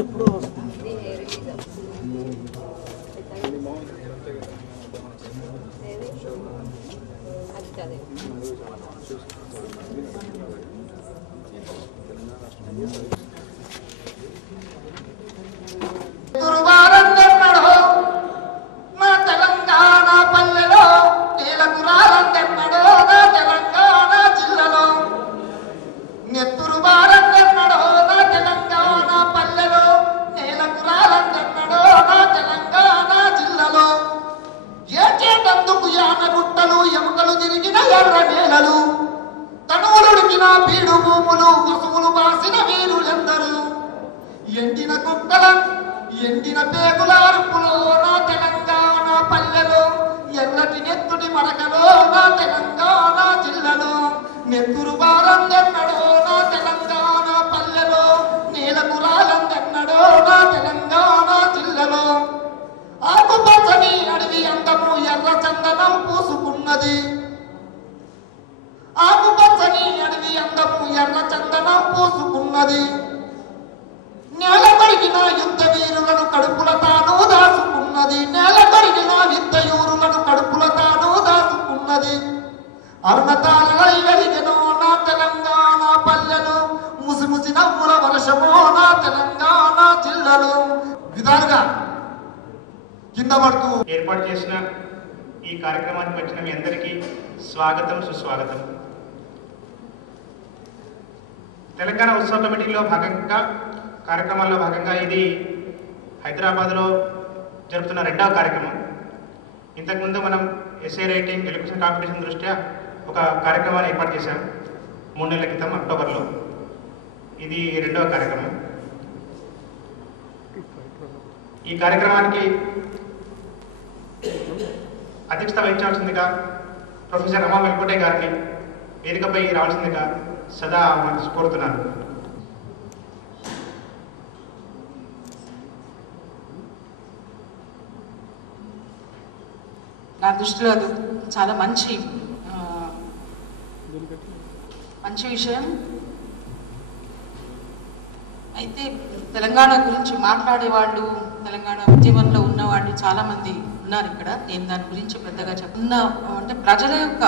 ఎప్పుడు ఎండిన కుక్కల ఎండిన పేగుల అరుపులో నా తెలంగాణ పల్లెలో ఎర్రటి నెత్తుడి మరకలో నా తెలంగాణ జిల్లలో నెత్తురు బారందెన్నడో నా తెలంగాణ పల్లెలో నేలకు రాలందెన్నడో నా తెలంగాణ జిల్లలో ఆకుపచ్చని అడవి అందము ఎర్ర చందనం పూసుకున్నది ఆకుపచ్చని అడవి అందము ఎర్ర చందనం పూసుకున్నది నేల కడిగిన యుద్ధ వీరులను కడుపుల తాను దాచుకున్నది నేల కడిగిన యుద్ధ యూరులను కడుపుల తాను దాచుకున్నది అరుణతారై వెలిగెను నా తెలంగాణ పల్లెలు ముసిముసి నవ్వుల వర్షమో నా తెలంగాణ జిల్లలో విధాలుగా కింద పడుతూ ఏర్పాటు చేసిన ఈ కార్యక్రమానికి వచ్చిన మీ అందరికీ స్వాగతం సుస్వాగతం. తెలంగాణ ఉత్సవ కమిటీలో భాగంగా కార్యక్రమాల్లో భాగంగా ఇది హైదరాబాద్లో జరుపుతున్న రెండవ కార్యక్రమం. ఇంతకుముందు మనం ఎస్ఏ రైటింగ్ ఎలిక్యూషన్ కాంపిటీషన్ దృష్ట్యా ఒక కార్యక్రమాన్ని ఏర్పాటు చేశాం 3 నెలల క్రితం అక్టోబర్లో. ఇది రెండవ కార్యక్రమం. ఈ కార్యక్రమానికి అధ్యక్షత వహించాల్సిందిగా ప్రొఫెసర్ రమా వెల్కోటే గారిని వేదికపై రావాల్సిందిగా సదా కోరుతున్నాను. నా దృష్టిలో అది చాలా మంచి విషయం. అయితే తెలంగాణ గురించి మాట్లాడేవాళ్ళు, తెలంగాణ ఉద్యమంలో ఉన్నవాళ్ళు చాలామంది ఉన్నారు ఇక్కడ. నేను దాని గురించి పెద్దగా చెప్తున్నా అంటే ప్రజల యొక్క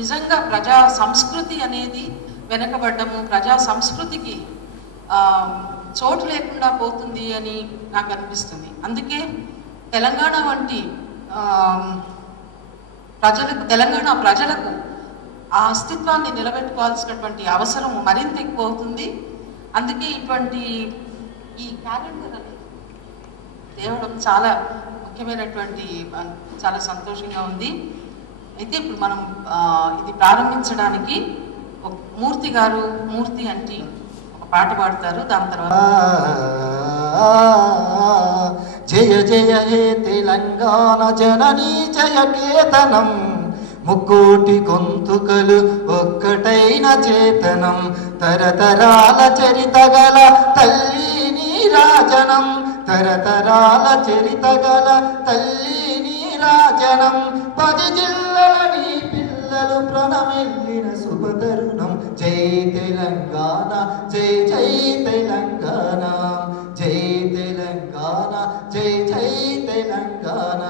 నిజంగా ప్రజా సంస్కృతి అనేది వెనకబడ్డము, ప్రజా సంస్కృతికి చోటు లేకుండా పోతుంది అని నాకు అనిపిస్తుంది. అందుకే తెలంగాణ వంటి తెలంగాణ ప్రజలకు ఆ అస్తిత్వాన్ని నిలబెట్టుకోవాల్సినటువంటి అవసరం మరింత ఎక్కువ అవుతుంది. అందుకే ఇటువంటి ఈ క్యాలెండర్ అనేది తేవడం చాలా ముఖ్యమైనటువంటి, చాలా సంతోషంగా ఉంది. అయితే ఇప్పుడు మనం ఇది ప్రారంభించడానికి మూర్తి గారు, మూర్తి అంటే ఒక పాట పాడతారు. దాని తర్వాత జయ జయ హే తెలంగాణ జననీ జయ కేతనం, ముక్కోటి గొంతుకలు ఒక్కటైన చేతనం, తరతరాల చరిత గల తల్లి నీరాజనం, తరతరాల చరిత గల తల్లి నీరాజనం, 10 జిల్లల నీ పిల్లలు ప్రణమెల్లిన శుభతరుణం. జై తెలంగాణ జై జై తెలంగాణ, జై తెలంగాణ జై జై తెలంగాణ,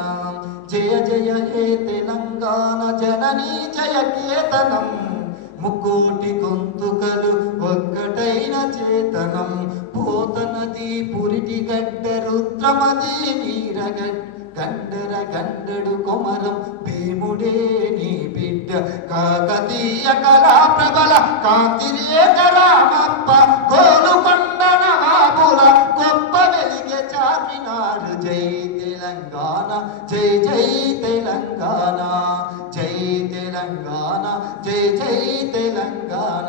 జయ జయ హే తెలంగాణ జననీ జయ కేతనం, ముక్కోటి గొంతుకలు ఒక్కటైన చేతనం, పోతనది పురిటి గడ్డ రుద్రమది వీరగడ్డ, గండర గండడు కొమరం భీముడే నీ బిడ్డ, కాకతీయ కళా ప్రబల కాంతిరేక రామప్ప, గోలుకొండ నవాబుల గొప్ప వెలిగే చార్మినారు. జై తెలంగాణ జై జై తెలంగాణ, జై తెలంగాణ తెలంగాణ జయ జయ తెలంగాణ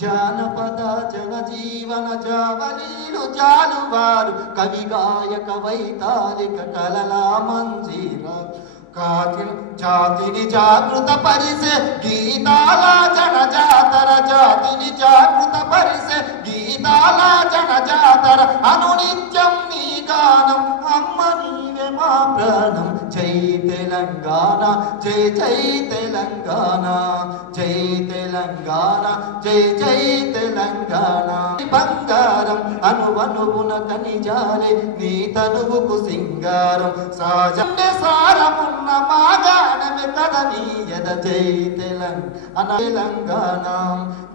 జానపద జనజీవన జావలీలు జాలువారు కవి గాయక వైతాళిక కలలా మంజీరా జాతిని జాగృత పరిసే గీతాల జన జాతర జాతిని జాగృత పరిసే గీతాల జన జాతర అనునిత్యం నీ గానం అమ్మ నీవే మా ప్రాణం జై తెలంగాణ జై జై తెలంగాణ జై తెలంగాణ జై జై తెలంగాణ బంగారం అనువనువున కనిజాలే నీ తనువుకు సింగారం సాజండే సారమున్న మా గానమే కదని ఎద జై తెలంగాణ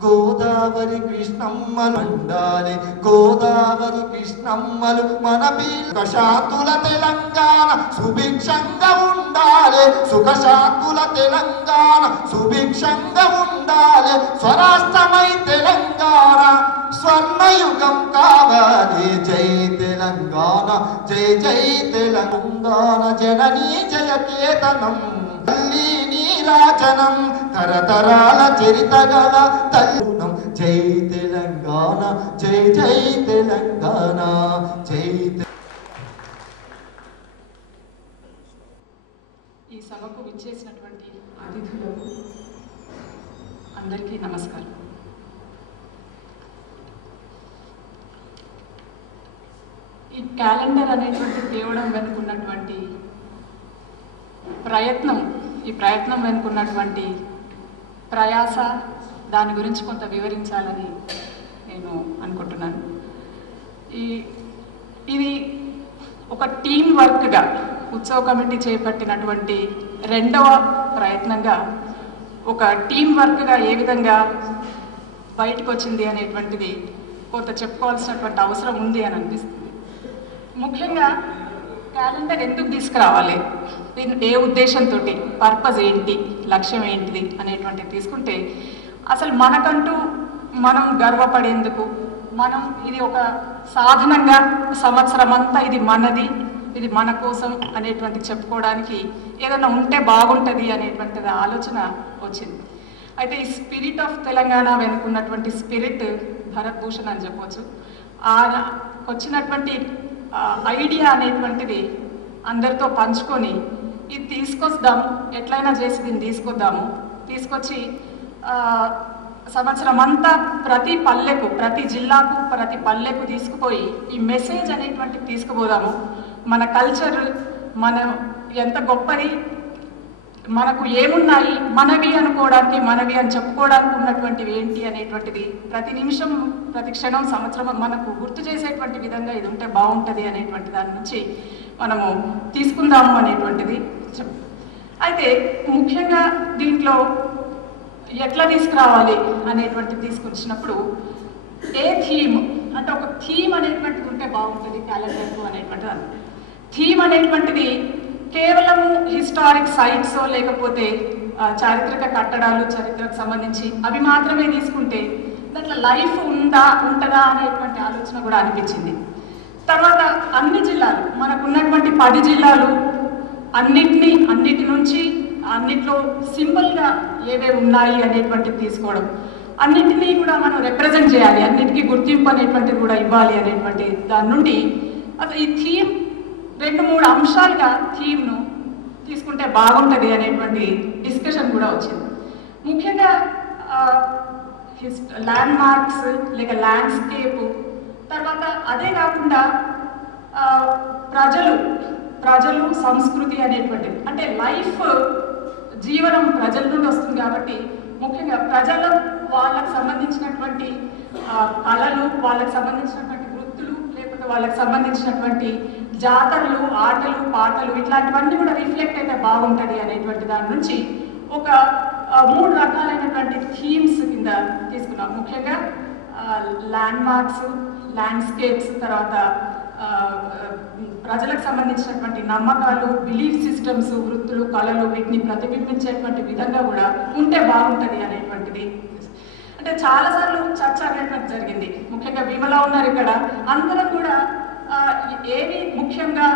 గోదావరి కృష్ణమ్మలు ఉండాలి గోదావరి కృష్ణమ్మలు మన సుఖశాంతుల తెలంగాణ సుభిక్షంగా ఉండాలి సుఖశాంతుల తెలంగాణ సుభిక్షంగా ఉండాలి స్వరాష్ట్రమై తెలంగాణ స్వర్ణయుగం కావాలి జై తెలంగాణ జై జై తెలంగాణ జననీ జయ కేతనం తల్లి నీరాజనం తరతరాల చరితగల తల్లునం జై తెలంగాణ జై జై తెలంగాణ జై ఈ సభకు విచ్చేసినటువంటి అతిథులకు అందరికీ నమస్కారం. ఈ క్యాలెండర్ అనేటువంటి తేవడం వెనుకున్నటువంటి ఈ ప్రయత్నం వెనుకున్నటువంటి ప్రయాస దాని గురించి కొంత వివరించాలని నేను అనుకుంటున్నాను. ఇది ఒక టీం వర్క్గా ఉత్సవ కమిటీ చేపట్టినటువంటి రెండవ ప్రయత్నంగా ఒక టీం వర్క్గా ఏ విధంగా బయటకు వచ్చింది అనేటువంటిది కొంత చెప్పుకోవాల్సినటువంటి అవసరం ఉంది అని అనిపిస్తుంది. ముఖ్యంగా క్యాలెండర్ ఎందుకు తీసుకురావాలి, ఏ ఉద్దేశంతో, పర్పస్ ఏంటి, లక్ష్యం ఏంటిది అనేటువంటిది తీసుకుంటే అసలు మనకంటూ మనం గర్వపడేందుకు మనం ఇది ఒక సాధనంగా సంవత్సరం అంతా ఇది మనది, ఇది మన కోసం అనేటువంటి చెప్పుకోవడానికి ఏదైనా ఉంటే బాగుంటుంది అనేటువంటిది ఆలోచన వచ్చింది. అయితే ఈ స్పిరిట్ ఆఫ్ తెలంగాణ వెనుకున్నటువంటి స్పిరిట్ భరత్ భూషణ్ అని చెప్పవచ్చు. వచ్చినటువంటి ఐడియా అనేటువంటిది అందరితో పంచుకొని ఇది తీసుకొద్దాము, ఎట్లయినా చేసి దీన్ని తీసుకొచ్చి సంవత్సరం అంతా ప్రతి పల్లెకు, ప్రతి జిల్లాకు, ప్రతి పల్లెకు తీసుకుపోయి ఈ మెసేజ్ అనేటువంటిది తీసుకుపోదాము. మన కల్చర్ మన ఎంత గొప్పది, మనకు ఏమున్నాయి, మనవి అనుకోవడానికి, మనవి అని చెప్పుకోవడానికి ఉన్నటువంటివి ఏంటి అనేటువంటిది ప్రతి నిమిషం, ప్రతి క్షణం, సంవత్సరం మనకు గుర్తు చేసేటువంటి విధంగా ఇది ఉంటే బాగుంటుంది అనేటువంటి దాని నుంచి మనము తీసుకుందాము అనేటువంటిది. అయితే ముఖ్యంగా దీంట్లో ఎట్లా తీసుకురావాలి అనేటువంటిది తీసుకొచ్చినప్పుడు ఏ థీమ్ అంటే ఒక థీమ్ అనేటువంటిది ఉంటే బాగుంటుంది క్యాలెండర్కు అనేటువంటిది. థీమ్ అనేటువంటిది కేవలము హిస్టారిక్ సైట్స్ లేకపోతే చారిత్రక కట్టడాలు, చరిత్రకు సంబంధించి అవి మాత్రమే తీసుకుంటే దాంట్లో లైఫ్ ఉంటుందా అనేటువంటి ఆలోచన కూడా అనిపించింది. తర్వాత అన్ని జిల్లాలు, మనకున్నటువంటి 10 జిల్లాలు అన్నిటి నుంచి అన్నిట్లో సింపుల్గా ఏవేవి ఉన్నాయి అనేటువంటిది తీసుకోవడం, అన్నింటినీ కూడా మనం రిప్రజెంట్ చేయాలి, అన్నిటికీ గుర్తింపు అనేటువంటిది కూడా ఇవ్వాలి అనేటువంటి దాని నుండి అసలు ఈ థీమ్ 2-3 అంశాలుగా థీమ్ను తీసుకుంటే బాగుంటుంది అనేటువంటి డిస్కషన్ కూడా వచ్చింది. ముఖ్యంగా ల్యాండ్ మార్క్స్ లేక ల్యాండ్స్కేప్, తర్వాత అదే కాకుండా ప్రజలు సంస్కృతి అనేటువంటిది, అంటే లైఫ్ జీవనం ప్రజల నుండి వస్తుంది కాబట్టి ముఖ్యంగా ప్రజలు వాళ్ళకు సంబంధించినటువంటి కళలు, వాళ్ళకి సంబంధించినటువంటి వృత్తులు, లేకపోతే వాళ్ళకి సంబంధించినటువంటి జాతరలు, ఆటలు, పాటలు ఇట్లాంటివన్నీ కూడా రిఫ్లెక్ట్ అయితే బాగుంటుంది అనేటువంటి దాని నుంచి ఒక 3 రకాలైనటువంటి థీమ్స్ కింద తీసుకున్నాం. ముఖ్యంగా ల్యాండ్ మార్క్స్, ల్యాండ్స్కేప్స్, తర్వాత ప్రజలకు సంబంధించినటువంటి నమ్మకాలు, బిలీఫ్ సిస్టమ్స్, వృత్తులు, కళలు, వీటిని ప్రతిబింబించేటువంటి విధంగా కూడా ఉంటే బాగుంటుంది అనేటువంటిది. అంటే చాలాసార్లు చర్చ అనేటువంటి జరిగింది. ముఖ్యంగా విమలా ఉన్నారు ఇక్కడ, అందరం కూడా ఏవి ముఖ్యంగా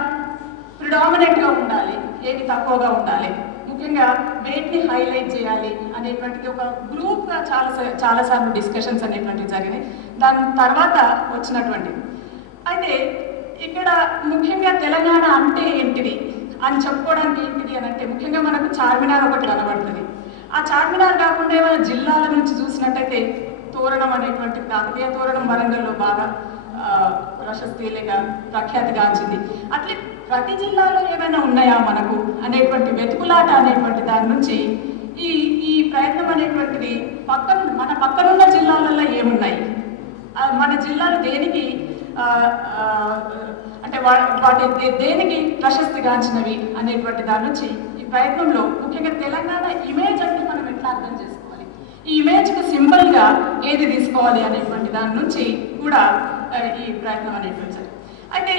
ప్రిడామినెంట్గా ఉండాలి, ఏవి తక్కువగా ఉండాలి, ముఖ్యంగా వేటిని హైలైట్ చేయాలి అనేటువంటిది ఒక గ్రూప్గా చాలాసార్లు డిస్కషన్స్ అనేటువంటివి జరిగినాయి. దాని తర్వాత వచ్చినటువంటి అయితే ఇక్కడ ముఖ్యంగా తెలంగాణ అంటే ఏంటిది అని చెప్పుకోవడానికి ఏంటిది అని అంటే ముఖ్యంగా మనకు చార్మినార్ ఒకటి కనబడుతుంది. ఆ చార్మినార్ కాకుండా ఏమైనా జిల్లాల నుంచి చూసినట్టయితే తోరణం అనేటువంటి కాకతీయ తోరణం వరంగల్లో బాగా ప్రశస్తి లేక ప్రఖ్యాతిగాంచింది. అట్లే ప్రతి జిల్లాలో ఏమైనా ఉన్నాయా మనకు అనేటువంటి వెతుకులాట అనేటువంటి దాని నుంచి ఈ ప్రయత్నం అనేటువంటిది మన పక్కనున్న జిల్లాలలో ఏమున్నాయి, మన జిల్లాలు దేనికి అంటే వాటి దేనికి ప్రశస్తిగాంచినవి అనేటువంటి దాని నుంచి ఈ ప్రయత్నంలో ముఖ్యంగా తెలంగాణ ఇమేజ్ అంటే మనం ఎట్లా అర్థం చేసుకోవాలి, ఈ ఇమేజ్కు సింబల్గా ఏది తీసుకోవాలి అనేటువంటి దాని నుంచి కూడా ఈ ప్రయత్నం అనేటువంటి. అయితే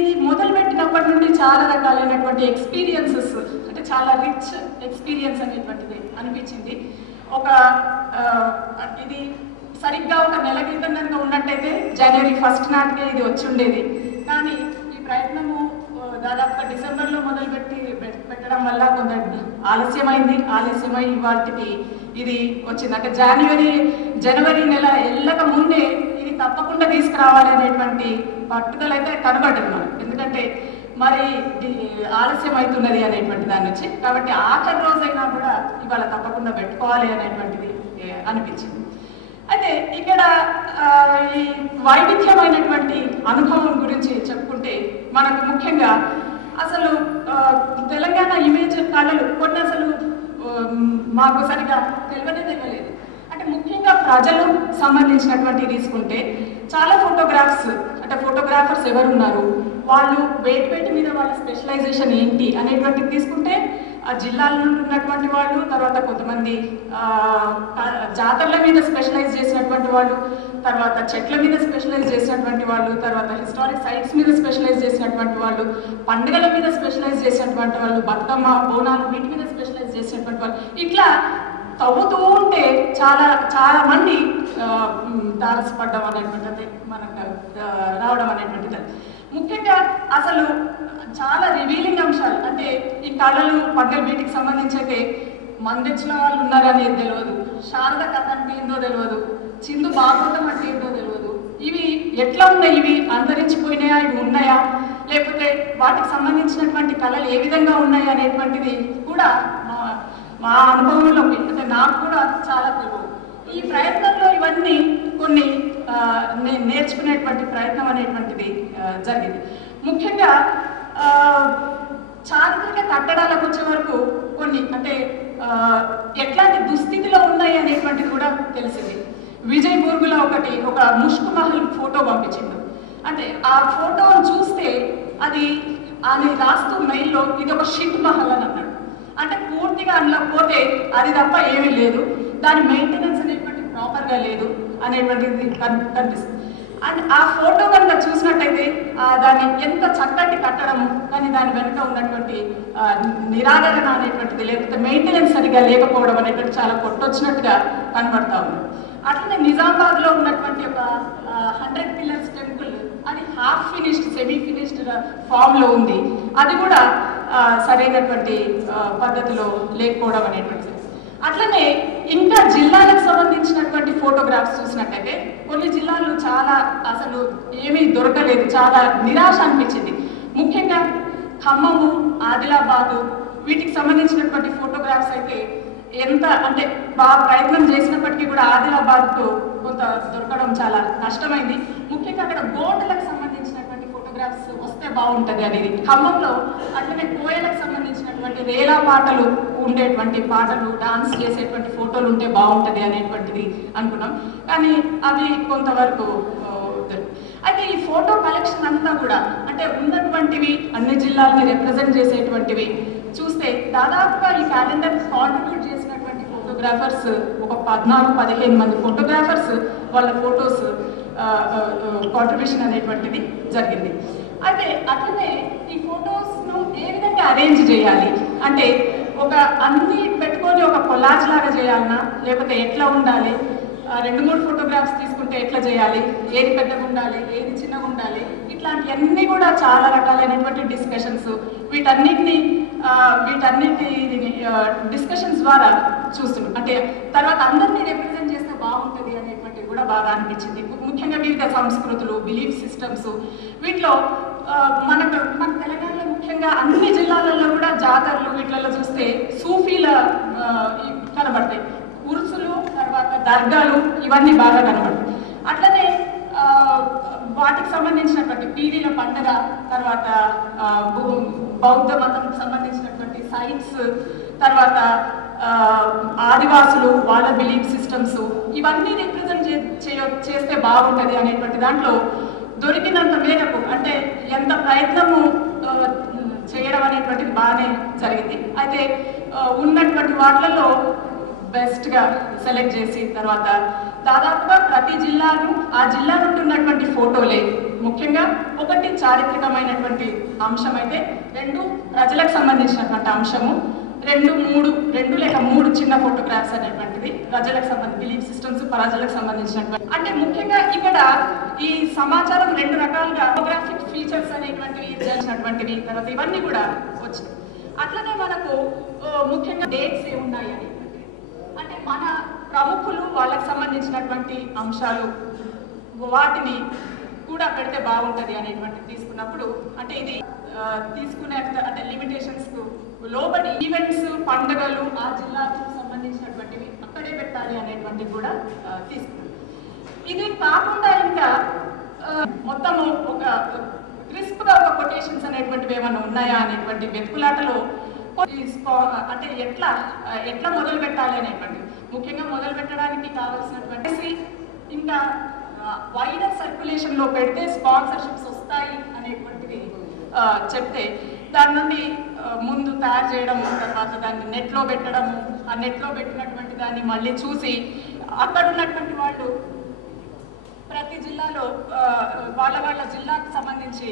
ఇది మొదలుపెట్టినప్పటి నుండి చాలా రకాలైనటువంటి ఎక్స్పీరియన్సెస్ అంటే చాలా రిచ్ ఎక్స్పీరియన్స్ అనేటువంటిది అనిపించింది. ఇది సరిగ్గా ఒక నెల క్రితం కనుక ఉన్నట్టయితే జనవరి 1 నాటికే ఇది వచ్చి ఉండేది. కానీ ఈ ప్రయత్నము దాదాపుగా డిసెంబర్లో పెట్టడం వల్ల కొంత ఆలస్యమై వాటికి ఇది వచ్చింది. అంటే జనవరి నెల వెళ్ళక ముందే ఇది తప్పకుండా తీసుకురావాలి అనేటువంటి పట్టుదల అయితే కనబడ్డది మనకు. ఎందుకంటే మరి ఆలస్యం అవుతున్నది అనేటువంటి దాని నుంచి, కాబట్టి ఆఖరి రోజైనా కూడా ఇవాళ తప్పకుండా పెట్టుకోవాలి అనేటువంటిది అనిపించింది. అయితే ఇక్కడ ఈ వైవిధ్యమైనటువంటి అనుభవం గురించి చెప్పుకుంటే మనకు ముఖ్యంగా అసలు తెలంగాణ ఇమేజ్ కళలు కొన్ని అసలు మాకు సరిగా తెలియలేదు. అంటే ముఖ్యంగా ప్రజలు సంబంధించినటువంటి తీసుకుంటే చాలా ఫోటోగ్రాఫర్స్ ఎవరున్నారు, వాళ్ళు వేటి మీద వాళ్ళ స్పెషలైజేషన్ ఏంటి అనేటువంటిది తీసుకుంటే ఆ జిల్లాలో ఉన్నటువంటి వాళ్ళు, తర్వాత కొంతమంది జాతరల మీద స్పెషలైజ్ చేసినటువంటి వాళ్ళు, తర్వాత చెట్ల మీద స్పెషలైజ్ చేసినటువంటి వాళ్ళు, తర్వాత హిస్టారిక్ సైట్స్ మీద స్పెషలైజ్ చేసినటువంటి వాళ్ళు, పండుగల మీద స్పెషలైజ్ చేసినటువంటి వాళ్ళు, బతుకమ్మ బోనాలు వీటి మీద స్పెషలైజ్ చేసినటువంటి వాళ్ళు, ఇట్లా తవ్వుతూ ఉంటే చాలా మంది తారసపడ్డం అనేటువంటిది మనకు రావడం అనేటువంటిది. ముఖ్యంగా అసలు చాలా రివీలింగ్ అంశాలు అంటే ఈ కళలు పండుగ వీటికి సంబంధించి అయితే మందెచ్చిన వాళ్ళు ఉన్నారని తెలియదు, శారద కథ అంటే ఏందో తెలియదు, చిందు భాగవతం అంటే ఏందో తెలియదు, ఇవి ఎట్లా ఉన్నాయి, ఇవి అంతరించిపోయినాయా, ఇవి ఉన్నాయా, లేకపోతే వాటికి సంబంధించినటువంటి కళలు ఏ విధంగా ఉన్నాయి అనేటువంటిది కూడా మా అనుభవంలో అంటే నాకు కూడా చాలా తెలియదు. ఈ ప్రయత్నంలో ఇవన్నీ కొన్ని నేర్చుకునేటువంటి ప్రయత్నం అనేటువంటిది జరిగింది. ముఖ్యంగా చారిత్రక కట్టడాలకు వచ్చే వరకు కొన్ని అంటే ఎట్లాంటి దుస్థితిలో ఉన్నాయి అనేటువంటిది కూడా తెలిసింది. విజయ్ బూర్గులో ఒక ముష్కు మహల్ ఫోటో పంపించిండు. అంటే ఆ ఫోటోను చూస్తే అది ఆమె రాస్తూ మెయిల్లో ఇది ఒక షిట్ మహల్ అని అన్నాడు. అంటే పూర్తిగా అందులో పోతే అది తప్ప ఏమీ లేదు, దాని మెయింటెనెన్స్ అనేటువంటి ప్రాపర్గా లేదు అనేటువంటిది కనిపిస్తుంది. అండ్ ఆ ఫోటో కనుక చూసినట్టయితే దాన్ని ఎంత చక్కటి కట్టడము, కానీ దాని వెనుక ఉన్నటువంటి నిరాదరణ అనేటువంటిది లేకపోతే మెయింటెనెన్స్ సరిగా లేకపోవడం అనేటువంటి చాలా కొట్టొచ్చినట్టుగా కనబడతా ఉంది. అట్లనే నిజామాబాద్లో ఉన్నటువంటి ఒక 100 పిల్లర్స్ టెంపుల్ అది హాఫ్ ఫినిష్డ్ సెమీ ఫినిష్డ్ ఫామ్లో ఉంది. అది కూడా సరైనటువంటి పద్ధతిలో లేకపోవడం అనేటువంటిది. అట్లనే ఇంకా జిల్లాలకు సంబంధించినటువంటి ఫోటోగ్రాఫ్స్ చూసినట్టయితే కొన్ని జిల్లాలు చాలా అసలు ఏమీ దొరకలేదు, చాలా నిరాశ అనిపించింది. ముఖ్యంగా ఖమ్మము, ఆదిలాబాదు వీటికి సంబంధించినటువంటి ఫోటోగ్రాఫ్స్ అయితే ఎంత అంటే బాగా ప్రయత్నం చేసినప్పటికీ కూడా ఆదిలాబాద్తో కొంత దొరకడం చాలా కష్టమైంది. ముఖ్యంగా అక్కడ బోర్డులకు సంబంధించినటువంటి ఫోటోగ్రాఫ్స్ వస్తే బాగుంటుంది అనేది. ఖమ్మంలో అట్లనే కోయలకు సంబంధించినటువంటి రేలా పాటలు ఉండేటువంటి పాటలు డాన్స్ చేసేటువంటి ఫోటోలు ఉంటే బాగుంటుంది అనేటువంటిది అనుకున్నాం, కానీ అవి కొంతవరకు. అయితే ఈ ఫోటో కలెక్షన్ అంతా కూడా అంటే ఉన్నటువంటివి అన్ని జిల్లాలని రిప్రజెంట్ చేసేటువంటివి చూస్తే దాదాపుగా ఈ క్యాలెండర్ కాంట్రిబ్యూట్ చేసినటువంటి ఫోటోగ్రాఫర్స్ ఒక 14-15 మంది ఫోటోగ్రాఫర్స్ వాళ్ళ ఫొటోస్ కాంట్రిబ్యూషన్ అనేటువంటిది జరిగింది. అయితే అట్లనే ఈ ఫొటోస్ను ఏ విధంగా అరేంజ్ చేయాలి అంటే అన్ని పెట్టుకొని ఒక కొలాజ్ లాగా చేయాలన్నా లేకపోతే ఎట్లా ఉండాలి, 2-3 ఫోటోగ్రాఫ్స్ తీసుకుంటే చేసుకుంటే ఎట్లా చేయాలి, ఏది పెద్దగా ఉండాలి, ఏది చిన్నగా ఉండాలి, ఇట్లాంటివన్నీ కూడా చాలా రకాలైనటువంటి డిస్కషన్స్, వీటన్నిటిని డిస్కషన్స్ ద్వారా చూస్తున్నాం. అంటే తర్వాత అందరినీ రిప్రజెంట్ చేస్తే బాగుంటుంది అనేటువంటిది కూడా బాగా అనిపించింది. ముఖ్యంగా వివిధ సంస్కృతులు, బిలీఫ్ సిస్టమ్స్, వీటిలో మన తెలంగాణలో ముఖ్యంగా అన్ని జిల్లాలలో కూడా జాతరలు వీటిలలో చూస్తే సూఫీల కనబడతాయి, ఉరుసులు, తర్వాత దర్గాలు, ఇవన్నీ బాగా కనబడతాయి. అట్లనే వాటికి సంబంధించినటువంటి పీరీల పండుగ, తర్వాత బౌద్ధ మతంకి సంబంధించినటువంటి సైన్స్, తర్వాత ఆదివాసులు వాళ్ళ బిలీఫ్ సిస్టమ్స్, ఇవన్నీ రిప్రజెంట్ చేస్తే బాగుంటుంది అనేటువంటి దాంట్లో దొరికినంత మేరకు, అంటే ఎంత ప్రయత్నము చేయడం అనేటువంటిది బాగానే జరిగింది. అయితే ఉన్నటువంటి వాటిలలో బెస్ట్గా సెలెక్ట్ చేసి తర్వాత దాదాపుగా ప్రతి జిల్లాను, ఆ జిల్లా నుండి ఉన్నటువంటి ఫోటోలే, ముఖ్యంగా ఒకటి చారిత్రకమైనటువంటి అంశం అయితే, 2 ప్రజలకు సంబంధించినటువంటి అంశము, 2 లేక 3 చిన్న ఫోటోగ్రాఫ్స్ అనేటువంటిది ప్రజలకు సంబంధించి బిలీఫ్ సిస్టమ్స్, ప్రజలకు సంబంధించినటువంటి. అంటే ముఖ్యంగా ఇక్కడ ఈ సమాచారం 2 రకాలుగా ఫోటోగ్రాఫిక్ ఫీచర్స్ అనేటువంటివి చేసినటువంటివి, తర్వాత ఇవన్నీ కూడా వచ్చినాయి. అట్లనే మనకు ముఖ్యంగా డేట్స్ ఏమున్నాయి అని, అంటే మన ప్రముఖులు వాళ్ళకి సంబంధించినటువంటి అంశాలు, వాటిని కూడా పెడితే బాగుంటుంది అనేటువంటిది తీసుకున్నప్పుడు, అంటే ఇది తీసుకునే అంటే లిమిటేషన్స్కు లోబడి ఈవెంట్స్, పండుగలు ఆ జిల్లాకు సంబంధించినటువంటివి అక్కడే పెట్టాలి అనేటువంటివి కూడా తీసుకున్నాం. ఇది కాకుండా ఇంకా మొత్తము ఒక క్రిస్ప్గా ఒక కొటేషన్స్ అనేటువంటివి ఏమైనా ఉన్నాయా అనేటువంటి వెతుకులాటలో అంటే ఎట్లా మొదలు పెట్టాలి అనేటువంటి, ముఖ్యంగా మొదలు పెట్టడానికి కావాల్సినటువంటి ఇంకా వైడర్ సర్క్యులేషన్ లో పెడితే స్పాన్సర్షిప్స్ వస్తాయి అనేటువంటిది చెప్తే, దాని నుండి ముందు తయారు చేయడము, తర్వాత దాన్ని నెట్లో పెట్టడము, ఆ నెట్లో పెట్టినటువంటి దాన్ని మళ్ళీ చూసి అక్కడ ఉన్నటువంటి వాళ్ళు ప్రతి జిల్లాలో వాళ్ళ జిల్లాకు సంబంధించి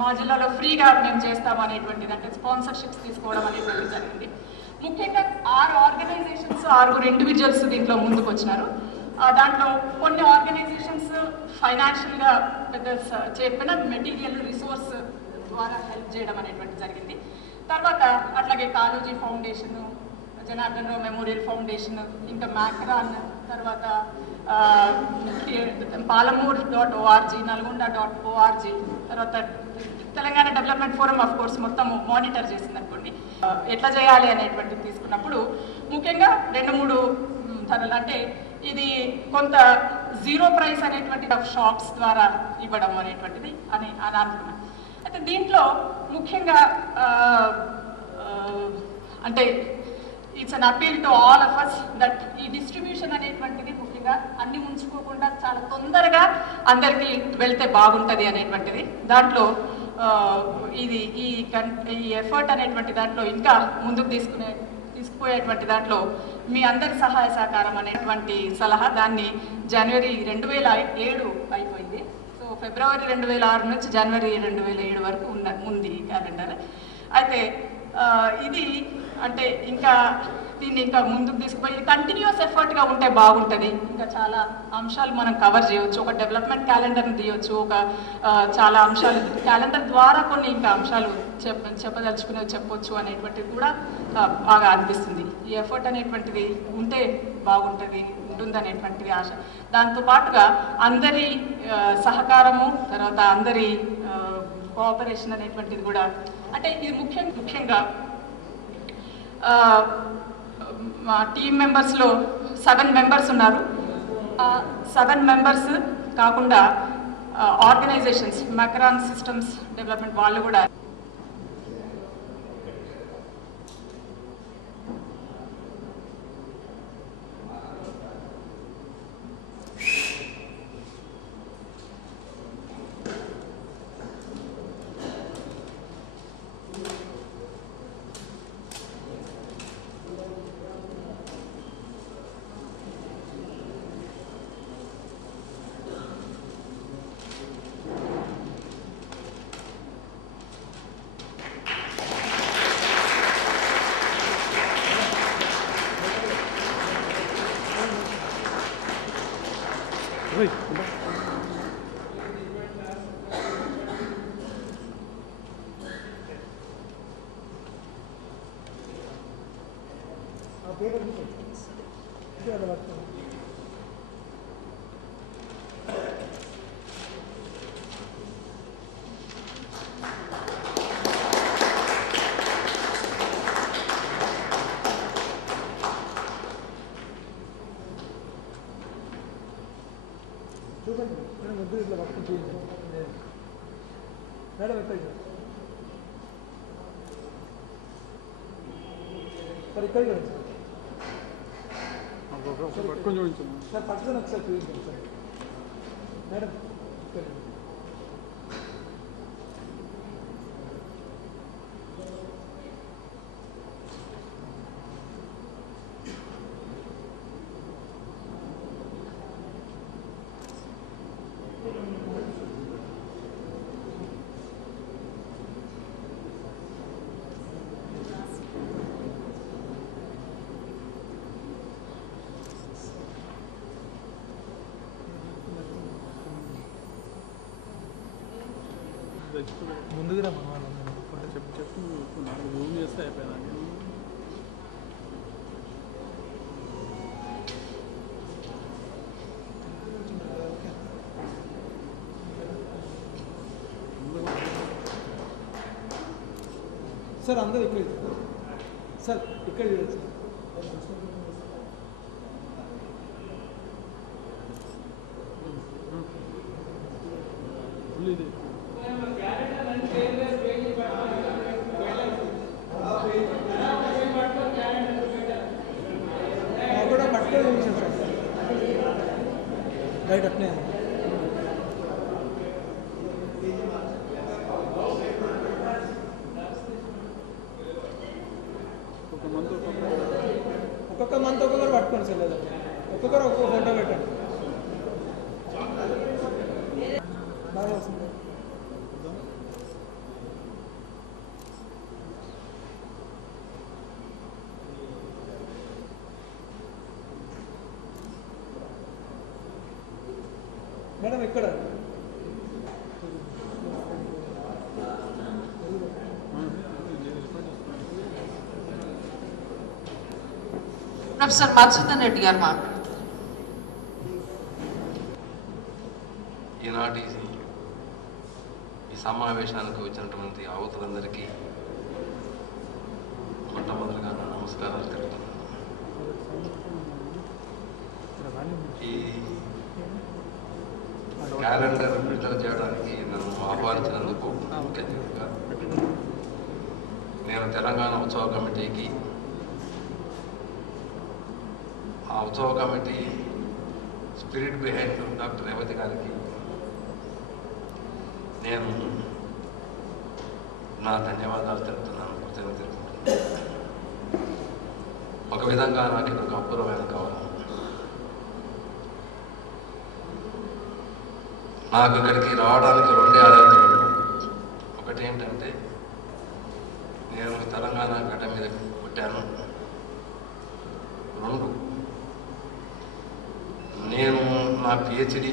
మా జిల్లాలో ఫ్రీగా మేము చేస్తాము అనేటువంటిది, అంటే స్పాన్సర్షిప్స్ తీసుకోవడం అనేటువంటిది జరిగింది. ముఖ్యంగా 6 ఆర్గనైజేషన్స్, 6 ఇండివిజువల్స్ దీంట్లో ముందుకు వచ్చినారు. దాంట్లో కొన్ని ఆర్గనైజేషన్స్ ఫైనాన్షియల్గా పెద్ద చెప్పిన మెటీరియల్ రిసోర్స్ ద్వారా హెల్ప్ చేయడం అనేటువంటి జరిగింది. తర్వాత అట్లాగే Kaloji foundation, Janardhan Rao memorial foundation, ఇంకా మ్యాక్రాన్, తర్వాత palamur.org, nalgonda.org, తర్వాత Telangana development forum of course మొత్తం మానిటర్ చేసింది అనుకోండి. ఎట్లా చేయాలి అనేటువంటిది తీసుకున్నప్పుడు ముఖ్యంగా 2-3 ధరలు, అంటే ఇది కొంత జీరో ప్రైస్ అనేటువంటి షాప్స్ ద్వారా ఇవ్వడం అనేటువంటిది అని అనుకున్నాను. అయితే దీంట్లో ముఖ్యంగా అంటే it's an appeal to all of us that ఈ డిస్ట్రిబ్యూషన్ అనేటువంటిది ముఖ్యంగా అన్ని ఉంచుకోకుండా చాలా తొందరగా అందరికీ వెళ్తే బాగుంటుంది అనేటువంటిది. దాంట్లో ఈ ఎఫర్ట్ అనేటువంటి దాంట్లో ఇంకా ముందుకు తీసుకుపోయేటువంటి దాంట్లో మీ అందరి సహాయ సహకారం అనేటువంటి సలహా, దాన్ని జనవరి 2007 అయిపోయింది. సో ఫిబ్రవరి 2006 నుంచి జనవరి 2007 వరకు ఉంది క్యాలెండర్. అయితే ఇది అంటే ఇంకా దీన్ని ఇంకా ముందుకు తీసుకుపోయి కంటిన్యూస్ ఎఫర్ట్గా ఉంటే బాగుంటుంది. ఇంకా చాలా అంశాలు మనం కవర్ చేయవచ్చు. ఒక డెవలప్మెంట్ క్యాలెండర్ని తీయవచ్చు, ఒక చాలా అంశాలు క్యాలెండర్ ద్వారా కొన్ని ఇంకా అంశాలు చెప్పదలుచుకునేవి చెప్పొచ్చు అనేటువంటిది కూడా బాగా అనిపిస్తుంది. ఈ ఎఫర్ట్ అనేటువంటిది ఉంటే బాగుంటుంది, ఉంటుందనేటువంటిది ఆశ. దాంతోపాటుగా అందరి సహకారము, తర్వాత అందరి కోఆపరేషన్ అనేటువంటిది కూడా, అంటే ఇది ముఖ్యంగా మా టీమ్ మెంబర్స్లో 7 మెంబర్స్ ఉన్నారు. 7 మెంబర్స్ కాకుండా ఆర్గనైజేషన్స్, మ్యాక్రాన్ సిస్టమ్స్ డెవలప్మెంట్ వాళ్ళు కూడా సార్ ఇక్కడ పట్టుకొని చూపించండి సార్ పట్టుకొని ఒకసారి చూపించండి సార్ మేడం ముందుగా మన చెప్పు నాకు జూమ్ చేస్తే అయిపోయినా సార్ అందరూ ఇక్కడ సార్ ఇక్కడ చూడండి సార్ ఇది కూడా పట్టుకొని చూపించాం సార్ రైట్ అట్నే ఒక్కొక్క మంత్ ఒక్కొక్కరు పట్టుకోండి సార్ లేదా ఒక్కొక్కరు ఒక్కొక్క ఫోటో పెట్టండి బాగా వస్తుంది మేడం ఇక్కడ ప్రొఫెసర్ మధుసూదన్ రెడ్డి గారు మాట్లాడుతున్నారు. ఈనాటి ఈ సమావేశానికి వచ్చినటువంటి అవతలందరికీ మొట్టమొదటిగా నమస్కారాలు తెలుపుతున్నాను. ఈ క్యాలెండర్ విడుదల చేయడానికి నన్ను ఆహ్వానించినందుకు ముఖ్యంగా నేను తెలంగాణ ఉత్సవ కమిటీకి ఆ ఉత్సవ committee spirit behind doctor Revathi గారికి నేను నా ధన్యవాదాలు తెలుపుతున్నాను, కృతజ్ఞతలు తెలుపుతున్నాను. ఒక విధంగా నాకు ఇది ఒక అపూర్వమైన కవనం. నాకు ఇక్కడికి రావడానికి రెండే ఆలోచనలు. ఒకటి ఏంటంటే నేను తెలంగాణ గడ్డ మీద పుట్టాను. రెండు, నేను నా పిహెచ్డి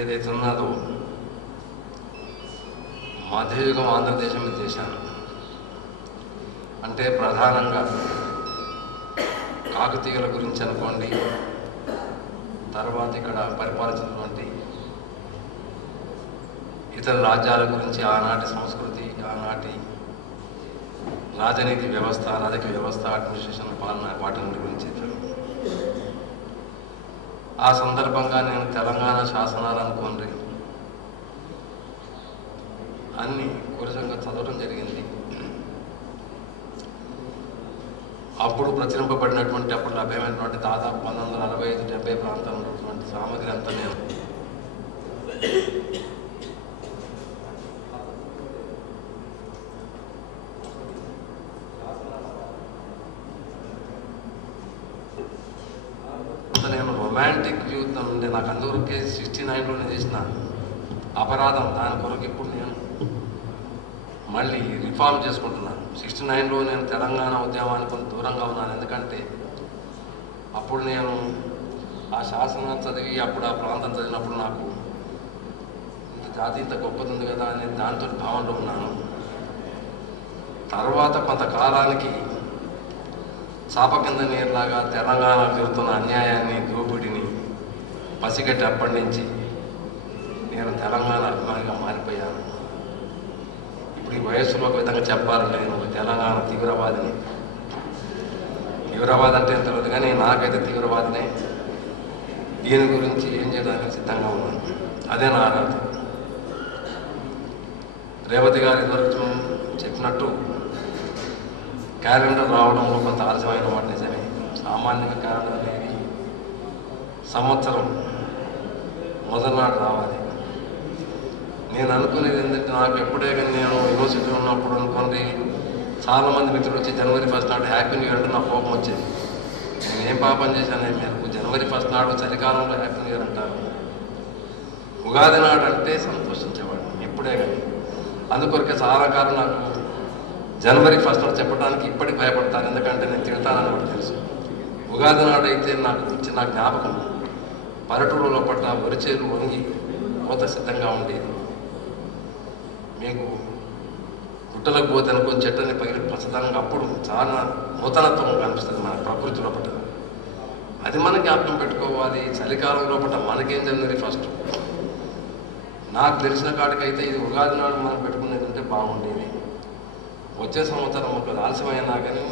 ఏదైతే ఉన్నదో మధ్యయుగం ఆంధ్రదేశం మీద చేశాను. అంటే ప్రధానంగా కాకతీయుల గురించి అనుకోండి, తర్వాత ఇక్కడ పరిపాలించినటువంటి ఇతర రాజ్యాల గురించి, ఆనాటి సంస్కృతి, ఆనాటి రాజనీతి వ్యవస్థ, రాజకీయ వ్యవస్థ, అడ్మినిస్ట్రేషన్, పాలన, వాటి గురించి. ఆ సందర్భంగా నేను తెలంగాణ శాసనాలు అనుకోండి అన్ని కురసంగా చదవడం జరిగింది. అప్పుడు ప్రచురింపబడినటువంటి, అప్పుడు లభ్యమైనటువంటి దాదాపు 1965-70 ప్రాంతంలో ఉన్నటువంటి సామగ్రి అంతా నేను రొమాంటిక్ జీవితం ఉండే నాకు అందువరకే 69లోనే చేసిన అపరాధం. దాని కొరకు ఇప్పుడు నేను మళ్ళీ రిఫార్మ్ చేసుకుంటున్నాను. 69లో నేను తెలంగాణ ఉద్యమానికి కొంత దూరంగా ఉన్నాను. ఎందుకంటే అప్పుడు నేను ఆ శాసనం చదివి, అప్పుడు ఆ ప్రాంతం చదివినప్పుడు నాకు ఇంత జాతి ఇంత గొప్పది ఉంది కదా అనే దాంతో భావనలో ఉన్నాను. తర్వాత కొంతకాలానికి చాప కింద నీరులాగా తెలంగాణకు జరుగుతున్న అన్యాయాన్ని, దోపిడిని పసిగట్టి అప్పటి నుంచి నేను తెలంగాణ అభిమానిగా మారిపోయాను. ఇప్పుడు ఈ వయస్సులో ఒక విధంగా చెప్పాలి, నేను తెలంగాణ తీవ్రవాదిని. తీవ్రవాది అంటే తెలియదు కానీ నాకైతే తీవ్రవాదినే. దీని గురించి ఏం చేయడానికి సిద్ధంగా ఉన్నాను. అదే నా ఆరాధన. రేవతి గారు ఇదివరకు చెప్పినట్టు క్యాలెండర్ రావడంలో కొంత ఆలస్యమైన మాట నిజమే. సామాన్యంగా క్యాలెండర్ అనేది సంవత్సరం మొదలనాడు రావాలి. నేను అనుకునేది ఏంటంటే, నాకు ఎప్పుడే కానీ నేను యూనివర్సిటీలో ఉన్నప్పుడు అనుకోండి, చాలామంది మిత్రులు వచ్చి జనవరి 1 నాడు హ్యాపీ న్యూ ఇయర్ అంటే నాకు కోపం వచ్చేది. నేను ఏం పాపం చేశాను? మీరు జనవరి 1 నాడు చలికాలంలో హ్యాపీ న్యూ ఇయర్ అంటారు. ఉగాది నాడు అంటే సంతోషించేవాడు ఎప్పుడే కానీ. అందుకొరకే చాలా కాలం నాకు జనవరి 1 నాడు చెప్పడానికి ఇప్పటికి భయపడతాను, ఎందుకంటే నేను తిడతానని కూడా తెలుసు. ఉగాది నాడు అయితే నాకు ఇచ్చిన జ్ఞాపకం పల్లెటూరులో పట్ల వరిచేలు వంగి కోత సిద్ధంగా ఉండేది. మీకు గుట్టలకు పోతే అనుకుని చెట్టుని పగిలి పచ్చదనంగా అప్పుడు చాలా నూతనత్వం కనిపిస్తుంది మన ప్రకృతిలో పట్ల. అది మనం జ్ఞాపకం పెట్టుకోవాలి. చలికాలంలో పట్ల మనకేం జనవరి 1. నాకు తెలిసిన కాడికైతే ఇది ఉగాది నాడు మనం పెట్టుకునేది ఉంటే బాగుండేది. వచ్చే సంవత్సరం ఒక ఆలస్యమైనా కానీ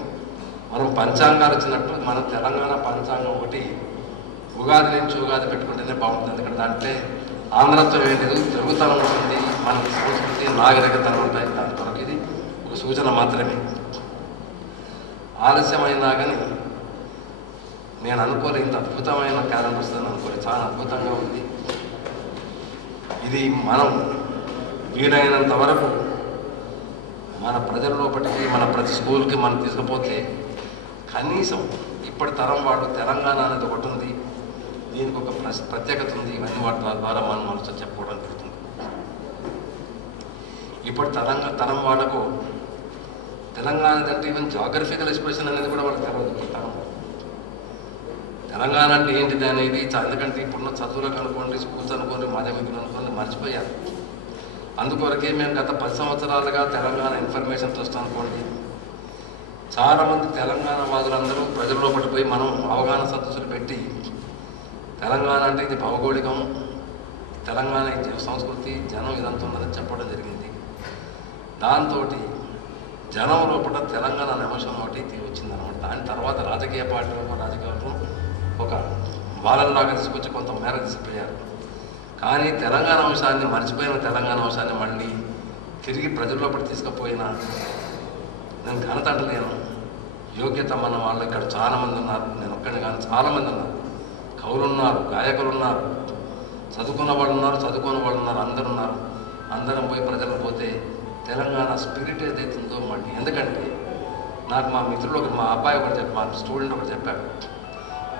మనం పంచాంగాలు వచ్చినట్టు మనం తెలంగాణ పంచాంగం ఒకటి ఉగాది నుంచి ఉగాది పెట్టుకుంటేనే బాగుంటుంది. ఎందుకంటే దాంట్లో ఆంధ్రత్వం ఏం లేదు, తెలుగుతనం ఉంటుంది, మన సంస్కృతి నాగరికతనం ఉంటాయి. దాని కొరకు ఇది ఒక సూచన మాత్రమే. ఆలస్యమైనా కానీ నేను అనుకోలే ఇంత అద్భుతమైన క్యాలెండర్ వస్తుందని అనుకోలే. చాలా అద్భుతంగా ఉంది. ఇది మనం వీలైనంత వరకు మన ప్రజల లోపలికి, మన ప్రతి స్కూల్కి మనం తీసుకుపోతే కనీసం ఇప్పటి తరం వాడు తెలంగాణ అనేది ఒకటి ఉంది, దీనికి ఒక ప్రత్యేకత ఉంది, ఇవన్నీ వాటి ద్వారా మనం మనసు చెప్పుకోవడం జరుగుతుంది. ఇప్పుడు తరం వాళ్ళకు తెలంగాణ అంటే ఈవెన్ జాగ్రఫికల్ ఎక్స్ప్రెషన్ అనేది కూడా వాళ్ళకి తెలియదు. తరం తెలంగాణ అంటే ఏంటిది అనేది, ఎందుకంటే ఇప్పుడున్న చదువులకు అనుకోండి, స్కూల్స్ అనుకోండి, మాధ్యమికులు అనుకోండి మర్చిపోయారు. అందుకొరకే మేము గత 10 సంవత్సరాలుగా తెలంగాణ ఇన్ఫర్మేషన్ ట్రస్ట్ అనుకోండి, చాలామంది తెలంగాణ వాదులందరూ ప్రజల్లో పడిపోయి మనం అవగాహన సదస్సులు పెట్టి తెలంగాణ అంటే ఇది భౌగోళికం, తెలంగాణ సంస్కృతి, జనం ఇదంతా ఉన్నదని చెప్పడం జరిగింది. దాంతో జనం లోపల తెలంగాణ అనే అంశం ఒకటి వచ్చిందనమాట. దాని తర్వాత రాజకీయ పార్టీలు ఒక వాళ్ళలాగా తీసుకొచ్చి కొంత మేర తీసుకుపోయారు. కానీ తెలంగాణ అంశాన్ని మర్చిపోయిన తెలంగాణ అంశాన్ని మళ్ళీ తిరిగి ప్రజల్లోపటి తీసుకుపోయిన నేను ఘనత అంటలేను, యోగ్యత మన వాళ్ళు ఇక్కడ చాలామంది ఉన్నారు. నేను ఒక్కడిని కానీ చాలామంది ఉన్నారు. కవులు ఉన్నారు, గాయకులు ఉన్నారు, చదువుకున్న వాళ్ళు ఉన్నారు, చదువుకున్న వాళ్ళు ఉన్నారు, అందరు ఉన్నారు. అందరం పోయి ప్రజలు పోతే తెలంగాణ స్పిరిట్ ఏదైతుందో మళ్ళీ, ఎందుకంటే నాకు మా మిత్రులు ఒకరు, మా అబ్బాయి ఒకటి చెప్పి, మా స్టూడెంట్ ఒకటి చెప్పారు,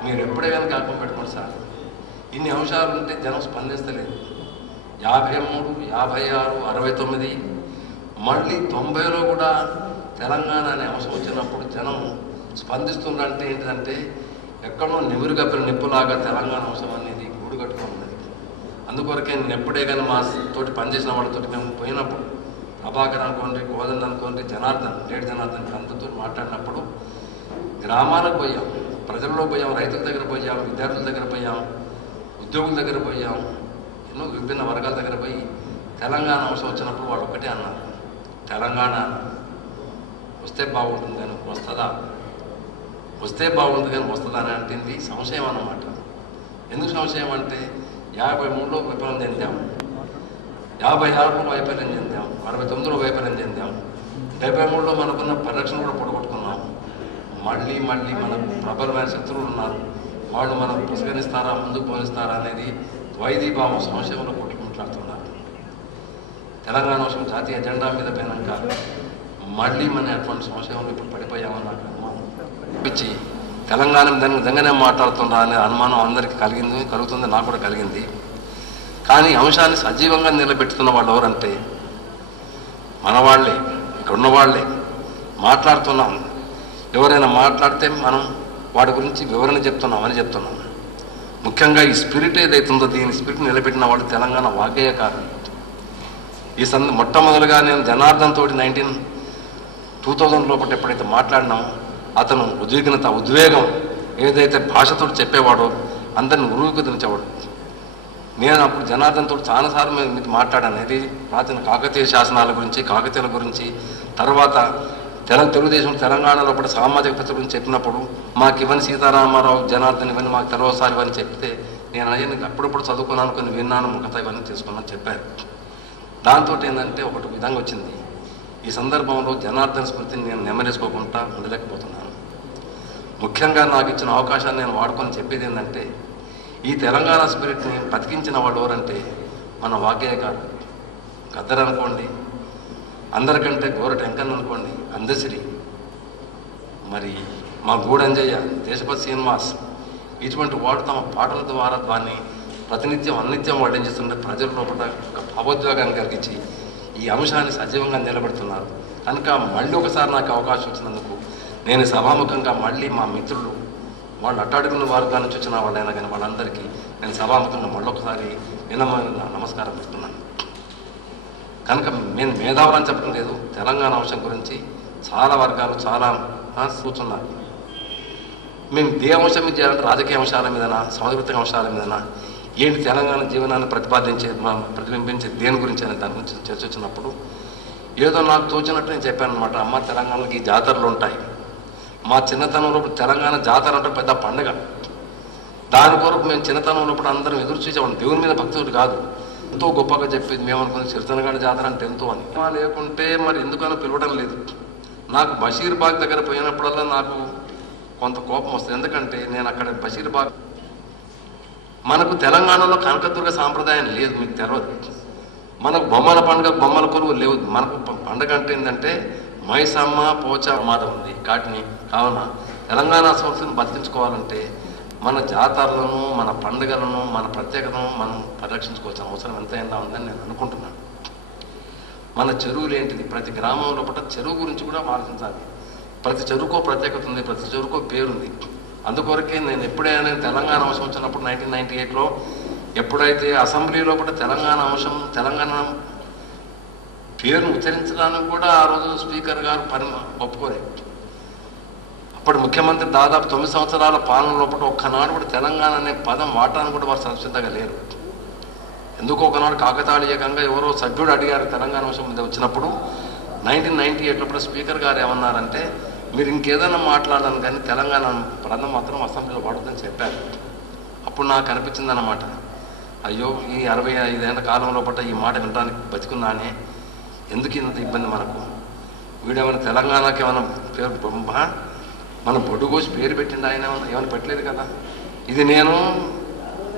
మీరు ఎప్పుడే కానీ జ్ఞాపకం పెట్టుకోండి సార్, ఇన్ని అంశాలు ఉంటే జనం స్పందిస్తలేదు. 53, 56, 69 మళ్ళీ 90లో కూడా తెలంగాణ అనే అంశం వచ్చినప్పుడు జనం స్పందిస్తుందంటే ఏంటిదంటే ఎక్కడో నివురు కప్పిన నిప్పులాగా తెలంగాణ అంశం అనేది గూడు కట్టుకుని ఉన్నది. అందుకొరకే నేను ఎప్పుడే కానీ మా తోటి పనిచేసిన వాళ్ళతో మేము పోయినప్పుడు, ప్రభాకర్ అనుకోండి, కోదండ అనుకోండి, జనార్దన్, నేడు జనార్దన్ అందరితో మాట్లాడినప్పుడు గ్రామాలకు పోయాం, ప్రజల్లో పోయాం, రైతుల దగ్గర పోయాం, విద్యార్థుల దగ్గర పోయాం, ఉద్యోగుల దగ్గర పోయాం, ఎన్నో విభిన్న వర్గాల దగ్గర పోయి తెలంగాణ అంశం వచ్చినప్పుడు వాళ్ళు ఒకటే అన్నారు, తెలంగాణ వస్తే బాగుంటుంది కానీ వస్తుందా, వస్తే బాగుంటుంది కానీ వస్తుందా అని అంటుంది సంశయం అన్నమాట. ఎందుకు సంశయం అంటే 53లో విఫలం చెందాం, 56లో వైఫల్యం చెందాం, 69లో వైఫల్యం చెందాం, 73లో మనకున్న పరిరక్షణ కూడా పొడగొట్టుకున్నాం. మళ్ళీ మన ప్రబలమైన శత్రువులు ఉన్నారు, వాళ్ళు మనం పురస్కరిస్తారా, ముందుకు పోనిస్తారా అనేది ద్వైదీభావం సంశయంలో కొట్టుకుంటున్నారు. తెలంగాణ అంశం జాతీయ ఎజెండా మీద పోయినాక మళ్ళీ మన అటువంటి సంశయంలో ఇప్పుడు పడిపోయామని నాకు అనుమానం ఇచ్చి, తెలంగాణ దాని విధంగానే మాట్లాడుతున్నా అనే అనుమానం అందరికీ కలుగుతుంది, నాకు కూడా కలిగింది. కానీ అంశాన్ని సజీవంగా నిలబెట్టుతున్న వాళ్ళు ఎవరంటే మన వాళ్ళే, ఇక్కడ ఉన్న వాళ్ళే మాట్లాడుతున్నాం. ఎవరైనా మాట్లాడితే మనం వాటి గురించి వివరణ చెప్తున్నాం. ముఖ్యంగా ఈ స్పిరిట్ ఏదైతుందో దీని స్పిరిట్ నిలబెట్టిన వాళ్ళు తెలంగాణ వాగ్గేయకారులు. ఈ మొట్టమొదలుగా నేను జనార్దన్ తోటి 2000 లోపల ఎప్పుడైతే మాట్లాడినామో అతను ఉద్వేగం ఏదైతే భాషతో చెప్పేవాడో అందరిని ఉరుకుదించేవాడు. నేను అప్పుడు జనార్దన్తో చాలాసార్లు మీతో మాట్లాడాను. ఇది ప్రాచీన కాకతీయ శాసనాల గురించి, కాకతీయుల గురించి, తర్వాత తెలుగుదేశం తెలంగాణలో కూడా సామాజిక ప్రతి గురించి చెప్పినప్పుడు మాకు ఇవన్నీ సీతారామారావు జనార్దన్ ఇవన్నీ మాకు తెలవసారి ఇవన్నీ చెప్తే నేను అయ్యా అప్పుడప్పుడు చదువుకున్నాను, కొన్ని విన్నాను, ముఖత ఇవన్నీ తీసుకున్నాను చెప్పారు. దాంతో ఏంటంటే ఒకటి విధంగా వచ్చింది. ఈ సందర్భంలో జనార్దన్ స్మృతిని నేను నెమరేసుకోకుండా ఉండలేకపోతున్నాను. ముఖ్యంగా నాకు ఇచ్చిన అవకాశాన్ని నేను వాడుకొని చెప్పేది ఏంటంటే ఈ తెలంగాణ స్పిరిట్ని బతికించిన వాళ్ళు ఎవరంటే మన వాగ్గయ్య గారు, గద్దర్ అనుకోండి, అందరికంటే గోరటి వెంకన్న అనుకోండి, అందశ్రీ, మరి మా గూడంజయ్య, దేశపతి శ్రీనివాస్, ఇటువంటి వాడు తమ పాటల ద్వారా దాన్ని ప్రతినిత్యం అన్నిత్యం వడ్డించుతుంటే ప్రజల లోపల ఒక భావోద్వేగాన్ని కలిగించి ఈ అంశాన్ని సజీవంగా నిలబెడుతున్నారు. కనుక మళ్ళీ ఒకసారి నాకు అవకాశం వచ్చినందుకు నేను సభాముఖంగా మళ్ళీ మా మిత్రులు వాళ్ళు అట్టాడుకున్న వర్గాల నుంచి వచ్చిన వాళ్ళైనా కానీ వాళ్ళందరికీ నేను సభాముఖంగా మళ్ళొకసారి వినమ్రంగా నమస్కారం పెడుతున్నాను. కనుక నేను మేధావులని చెప్పడం లేదు, తెలంగాణ అంశం గురించి చాలా వర్గాలు చాలా కూర్చున్నారు. మేము ఏ అంశం మీద చేయాలంటే రాజకీయ అంశాల మీదనా, సాంస్కృతిక అంశాల మీదనా, ఏంటి తెలంగాణ జీవనాన్ని ప్రతిబింబించే దేని గురించి అనే దాని గురించి చర్చ వచ్చినప్పుడు ఏదో నాకు తోచినట్టు నేను చెప్పాను అనమాట. అమ్మ, తెలంగాణకి ఈ జాతరలు ఉంటాయి. మా చిన్నతనంలో తెలంగాణ జాతర అంటే పెద్ద పండుగ. దాని కొరకు మేము చిన్నతనంలో అందరం ఎదురు చూసేవాళ్ళం. దేవుని మీద భక్తుడు కాదు, ఎంతో గొప్పగా చెప్పేది మేము అనుకుని చిరుతనగాడి జాతర అంటే ఎంతో అని. లేకుంటే మరి ఎందుకనో పిలవడం లేదు. నాకు బషీర్బాగ్ దగ్గర పోయినప్పుడల్లా నాకు కొంత కోపం వస్తుంది. ఎందుకంటే నేను అక్కడ బషీర్బాగ్, మనకు తెలంగాణలో కనకదుర్గ సాంప్రదాయం లేదు, మీకు తెలియదు. మనకు బొమ్మల పండుగ, బొమ్మల కొలువు లేవు. మనకు పండుగ అంటే ఏంటంటే మైసమ్మ, పోచ ప్రమాదం ఉంది కాటిని. కావున తెలంగాణ సంస్కృతిని బతికించుకోవాలంటే మన జాతరలను, మన పండుగలను, మన ప్రత్యేకతను మనం పరిరక్షించుకోవాల్సిన అవసరం ఎంతైనా ఉందని నేను అనుకుంటున్నాను. మన చెరువులు ఏంటిది, ప్రతి గ్రామంలో చెరువు గురించి కూడా ఆలోచించాలి. ప్రతి చెరువుకో ప్రత్యేకత ఉంది, ప్రతి చెరువుకో పేరుంది. అందుకొరకే నేను ఎప్పుడైనా తెలంగాణ అంశం వచ్చినప్పుడు 1998లో ఎప్పుడైతే అసెంబ్లీలో తెలంగాణ అంశం, తెలంగాణ పేరును ఉచ్చరించడానికి కూడా ఆ రోజు స్పీకర్ గారు ఒప్పుకోలేదు. అప్పుడు ముఖ్యమంత్రి దాదాపు 9 సంవత్సరాల పాలన లోపల ఒక్కనాడు కూడా తెలంగాణ అనే పదం వాటాన్ని కూడా వారు సంసిద్ధంగా లేరు. ఎందుకు ఒకనాడు కాకతాళీయంగా ఎవరో సభ్యుడు అడిగారు తెలంగాణ అంశం మీద వచ్చినప్పుడు 1998లో స్పీకర్ గారు ఏమన్నారంటే, మీరు ఇంకేదైనా మాట్లాడాలని కానీ తెలంగాణ పదం మాత్రం అసెంబ్లీలో వాడదని చెప్పారు. అప్పుడు నాకు అనిపించింది అన్నమాట, అయ్యో ఈ 65 ఏళ్ల కాలంలో ఈ మాట వినడానికి బతికున్నానే, ఎందుకు ఇంత ఇబ్బంది మనకు. వీడేమైనా తెలంగాణకి ఏమైనా పేరు బొమ్మ, మన బొడ్డు కోసి పేరు పెట్టిండి, ఆయన ఏమైనా పెట్టలేదు కదా. ఇది నేను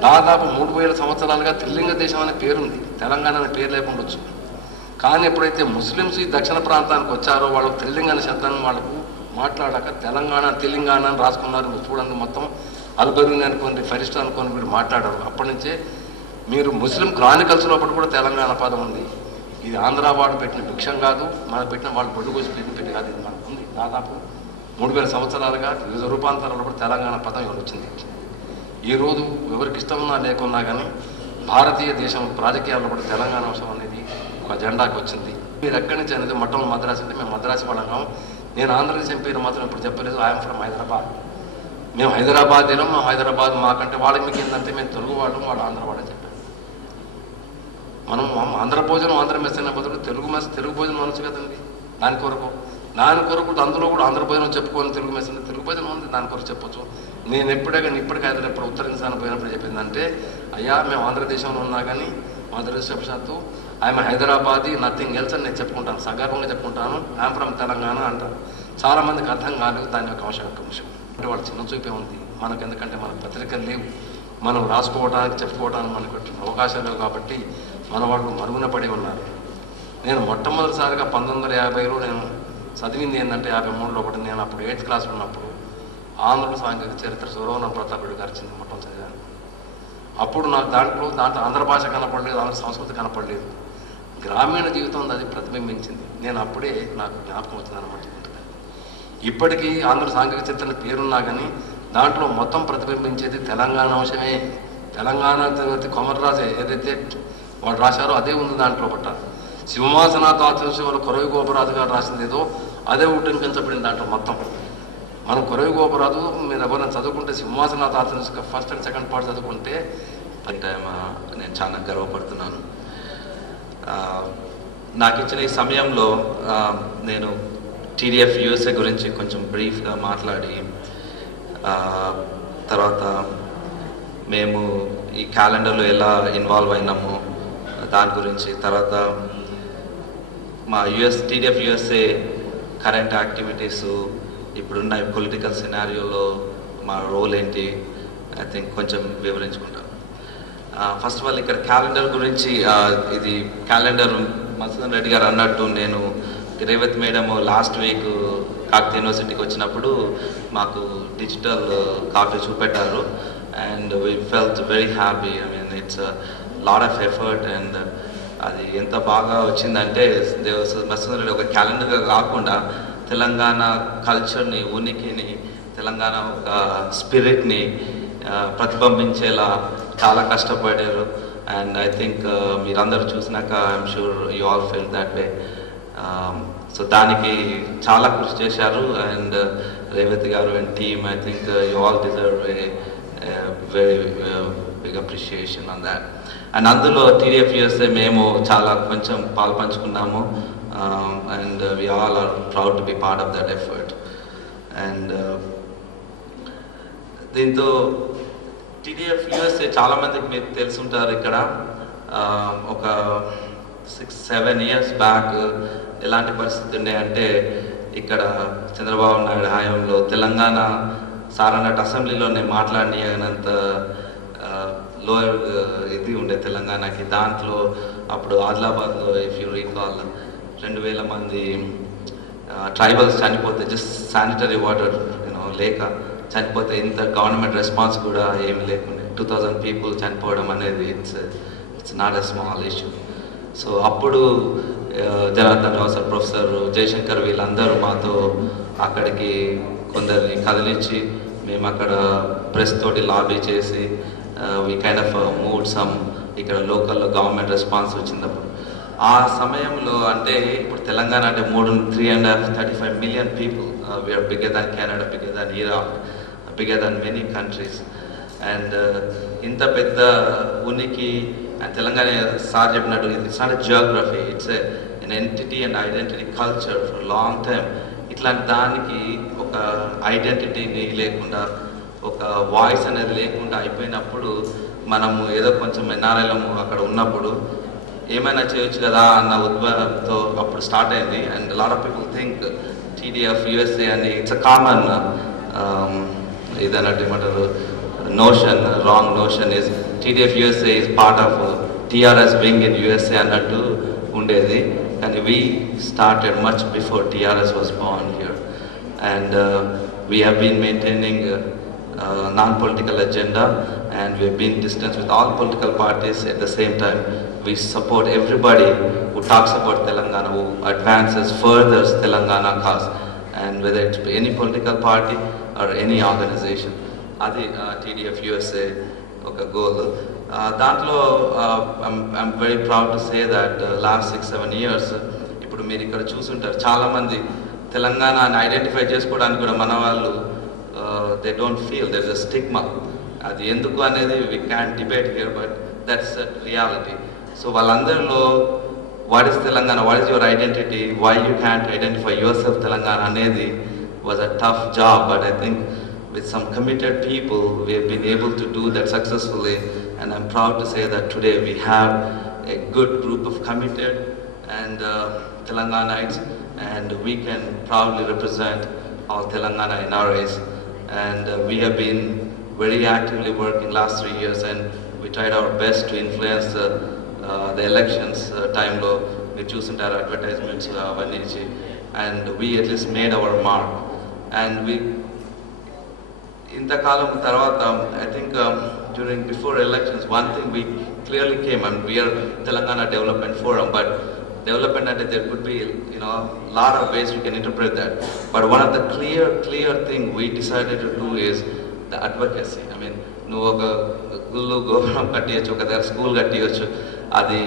దాదాపు 3000 సంవత్సరాలుగా త్రిలింగ దేశం అనే పేరుంది, తెలంగాణ అనే పేరు లేకుండొచ్చు. కానీ ఎప్పుడైతే ముస్లిమ్స్ ఈ దక్షిణ ప్రాంతానికి వచ్చారో వాళ్ళకు త్రిలింగ అనే శబ్దాన్ని వాళ్ళకు మాట్లాడాక తెలంగాణ, తెలంగాణ అని రాసుకున్నారు. చూడండి, మొత్తం అల్బరుని అనుకోండి, ఫరిస్ట్ అనుకోని వీళ్ళు మాట్లాడారు. అప్పటి నుంచే మీరు ముస్లిం క్రానికల్స్ లోపల కూడా తెలంగాణ పదం ఉంది. ఇది ఆంధ్ర వాడు పెట్టిన భిక్షం కాదు, మనకు పెట్టిన వాళ్ళు బొడ్డు కోసి పెట్టి కాదు, ఇది మనకు ఉంది. దాదాపు 3000 సంవత్సరాలుగా వివిధ రూపాంతరాల్లో కూడా తెలంగాణ పదం వచ్చింది. ఈరోజు ఎవరికి ఇష్టమున్నా లేకున్నా కానీ భారతీయ దేశం రాజకీయాల్లో కూడా తెలంగాణ అంశం అనేది ఒక జెండాకి వచ్చింది. మీరు ఎక్కడి నుంచి అనేది మొట్టమొదటి మద్రాసు అంటే మేము మద్రాసు వాళ్ళం. నేను ఆంధ్రదేశం పేరు మాత్రం ఇప్పుడు చెప్పలేదు. I'm from Hyderabad. మేము హైదరాబాద్ వెళ్ళాం. మా హైదరాబాద్ మాకంటే వాళ్ళకి మీకు ఏంటంటే మేము తెలుగు వాళ్ళం, వాళ్ళు ఆంధ్ర వాళ్ళని చెప్పారు. మనం ఆంధ్ర భోజనం ఆంధ్ర మెస్ అయిన బదులు తెలుగు మెస్, తెలుగు భోజనం అనొచ్చు కదండి. దాని కొరకు అందులో కూడా ఆంధ్ర భోజనం చెప్పుకొని తెలుగు మెస్ అంటే తెలుగు భోజనం ఉంది, దాని కొరకు చెప్పొచ్చు. నేను ఇప్పటికి హైదరాబాద్ ఎప్పుడు ఉత్తరాంధ్ర పోయినప్పుడు చెప్పిందంటే, అయ్యా మేము ఆంధ్రదేశంలో ఉన్నా కానీ మా దురదృష్టవశాత్తు ఐఎమ్ హైదరాబాదీ, నథింగ్ ఎల్స్ అని నేను చెప్పుకుంటాను, సగర్వంగా చెప్పుకుంటాను. ఐఎమ్ ఫ్రమ్ తెలంగాణ అంటారు. చాలామందికి అర్థం కాలేదు దాని యొక్క అంశం అంటే వాళ్ళు చిన్న చూపే ఉంది మనకు. ఎందుకంటే మనకు పత్రికలు లేవు, మనం రాసుకోవడానికి చెప్పుకోవడానికి మనకు అవకాశాలు లేవు. కాబట్టి మన వాళ్ళు మరుగున పడి ఉన్నారు. నేను మొట్టమొదటిసారిగా 1950లో నేను చదివింది ఏంటంటే 53లో నేను అప్పుడు 8th క్లాస్ ఉన్నప్పుడు ఆంధ్రుల సాంఘిక చరిత్ర సురవరం ప్రతాపుడు గారు చింది మొట్టమొదటి చదివాను. అప్పుడు నాకు దాంట్లో ఆంధ్ర భాష కనపడలేదు, ఆంధ్ర సంస్కృతి కనపడలేదు. గ్రామీణ జీవితం అది ప్రతిబింబించింది. నేను అప్పుడే నాకు జ్ఞాపకం వచ్చిందన్నమాట. ఇప్పటికీ ఆంధ్ర సాంఘిక చరిత్ర పేరున్నా కానీ దాంట్లో మొత్తం ప్రతిబింబించేది తెలంగాణ అంశమే. తెలంగాణ కొమర్రాజే ఏదైతే వాడు రాశారో అదే ఉంది దాంట్లో. సింహాసనాథ్ ఆచరించి వాళ్ళు కొరవి గోపరాజు గారు రాసింది ఏదో అదే ఉటంకించబడింది దాంట్లో మొత్తం. మనం కొరవిగోపరాదు. మీరు ఎవరైనా చదువుకుంటే సింహాసనాథ ఫస్ట్ అండ్ సెకండ్ పార్ట్ చదువుకుంటే టైం నేను చాలా గర్వపడుతున్నాను. నాకు ఇచ్చిన ఈ సమయంలో నేను టీడీఎఫ్ యూఎస్ఏ గురించి కొంచెం బ్రీఫ్గా మాట్లాడి, తర్వాత మేము ఈ క్యాలెండర్లో ఎలా ఇన్వాల్వ్ అయినాము దాని గురించి, తర్వాత మా టీడీఎఫ్ యూఎస్ఏ కరెంట్ యాక్టివిటీస్, ఇప్పుడున్న పొలిటికల్ సినారియోలో మా రోల్ ఏంటి, ఐ థింక్ కొంచెం వివరించుకుంటాను. ఫస్ట్ ఆఫ్ ఆల్ ఇక్కడ క్యాలెండర్ గురించి, ఇది క్యాలెండర్ మధుసూదన్ రెడ్డి గారు అన్నట్టు, నేను Revath madam last week Kakatiya యూనివర్సిటీకి వచ్చినప్పుడు మాకు డిజిటల్ కాపీ చూపెట్టారు. And we felt very happy. I mean it's lot of effort. And అది ఎంత బాగా వచ్చిందంటే, మధుసూదన్ రెడ్డి ఒక క్యాలెండర్గా కాకుండా తెలంగాణ కల్చర్ని, ఉనికిని, తెలంగాణ ఒక స్పిరిట్ని ప్రతిబింబించేలా చాలా కష్టపడారు. అండ్ ఐ థింక్ మీరందరూ చూసినాక I'm sure you all feel that way. So దానికి చాలా కృషి చేశారు. And Revathi garu and team, I think you all deserve a very big appreciation on that. And అందులో టీడీఎఫ్ యూఎస్ఏ మేము చాలా కొంచెం పాలు పంచుకున్నాము. And we all are proud to be part of that effort. And దీంతో టీడీఎఫ్ యూఎస్ఏ చాలామందికి మీరు తెలుసుంటారు. ఇక్కడ ఒక 6-7 years బ్యాక్ ఎలాంటి పరిస్థితి ఉన్నాయంటే, ఇక్కడ చంద్రబాబు నాయుడు హయాంలో తెలంగాణ సారన్నట్టు అసెంబ్లీలోనే మాట్లాడినంత లోయర్ ఇది ఉండే తెలంగాణకి. దాంట్లో అప్పుడు ఆదిలాబాద్లో ఇఫ్ యూ రీకాల్ 2000 మంది ట్రైబల్స్ చనిపోతే, జస్ట్ శానిటరీ వాటర్ లేక చనిపోతే, ఇంత గవర్నమెంట్ రెస్పాన్స్ కూడా ఏమి లేకుండా 2000 people చనిపోవడం అనేది it's not a small issue. So అప్పుడు జనార్దన్ రావు సార్, ప్రొఫెసర్ జయశంకర్ వీళ్ళందరూ మాతో అక్కడికి కొందరిని కదిలించి, మేము అక్కడ ప్రెస్ తోటి లాబీ చేసి we kind of mood some ఇక్కడ లోకల్లో గవర్నమెంట్ రెస్పాన్స్ వచ్చినప్పుడు. ఆ సమయంలో అంటే ఇప్పుడు తెలంగాణ అంటే 3.5-35 million people. We're bigger than Canada, bigger than Iraq, bigger than many countries. And ఇంత పెద్ద ఉనికి తెలంగాణ సార్ చెప్పినట్టు, it's not a geography, it's an entity and identity culture for long time. ఇట్లాంటి దానికి ఒక ఐడెంటిటీని లేకుండా, ఒక వాయిస్ అనేది లేకుండా అయిపోయినప్పుడు, మనము ఏదో కొంచెం ఎన్ఆర్ఐలము అక్కడ ఉన్నప్పుడు ఏమైనా చేయొచ్చు కదా అన్న ఉద్భవంతో అప్పుడు స్టార్ట్ అయింది. And lot of people think TDF USA అని ఇట్స్ అ కామన్ ఇదన్నట్టు ఏమంటారు notion, wrong notion. Is TDF USA is part of TRS wing in USA అన్నట్టు ఉండేది. కానీ we started much before TRS was born here. And we have been maintaining non-political agenda, and we have been distanced with all political parties. At the same time, we support everybody who talks about Telangana, who advances, furthers Telangana cause, and whether it's any political party or any organization. Adi TDF USA oka goal. Dantlo I'm very proud to say that last 6-7 years ఇప్పుడు మీరు ఇక్కడ చూసుంటారు చాలా మంది తెలంగాణని identify చేసుకోవడానికి కూడా మన వాళ్ళు they don't feel, there's a stigma. అది ఎందుకు అనేది we can't debate here, but that's a reality. So వాళ్ళందరిలో what is Telangana, what is your identity, why you can't identify yourself Telangana అనేది was a tough job, but I think with some committed people we have been able to do that successfully. And I'm proud to say that today we have a good group of committed and Telanganites, and we can proudly represent all Telangana NRAs. And we have been very actively working last 3 years, and we tried our best to influence the elections time lo we choose entire advertisements avanichi, and we at least made our mark. And we inta kalam tarvata I think before elections one thing we clearly came, and we are Telangana Development Forum, but development and there could be a lot of ways we can interpret that, but one of the clear thing we decided to do is the advocacy. I mean nu oka gullu gopuram kattiyochu, oka దగ్గర school kattiyochu, adi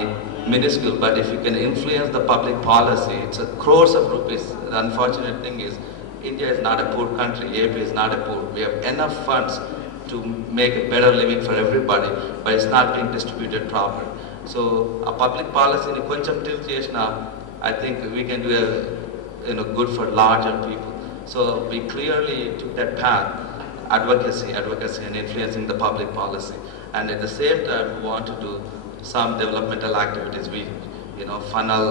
minuscule, but if you can influence the public policy, it's a crores of rupees. The unfortunate thing is India is not a poor country, AP is not a poor. We have enough funds to make a better living for everybody, but it's not being distributed properly. So a public policy in koncham tilt chesna, I think we can do good for larger people. So we clearly took that path, advocacy and influencing the public policy. And at the same time, we want to do some developmental activities. We funnel,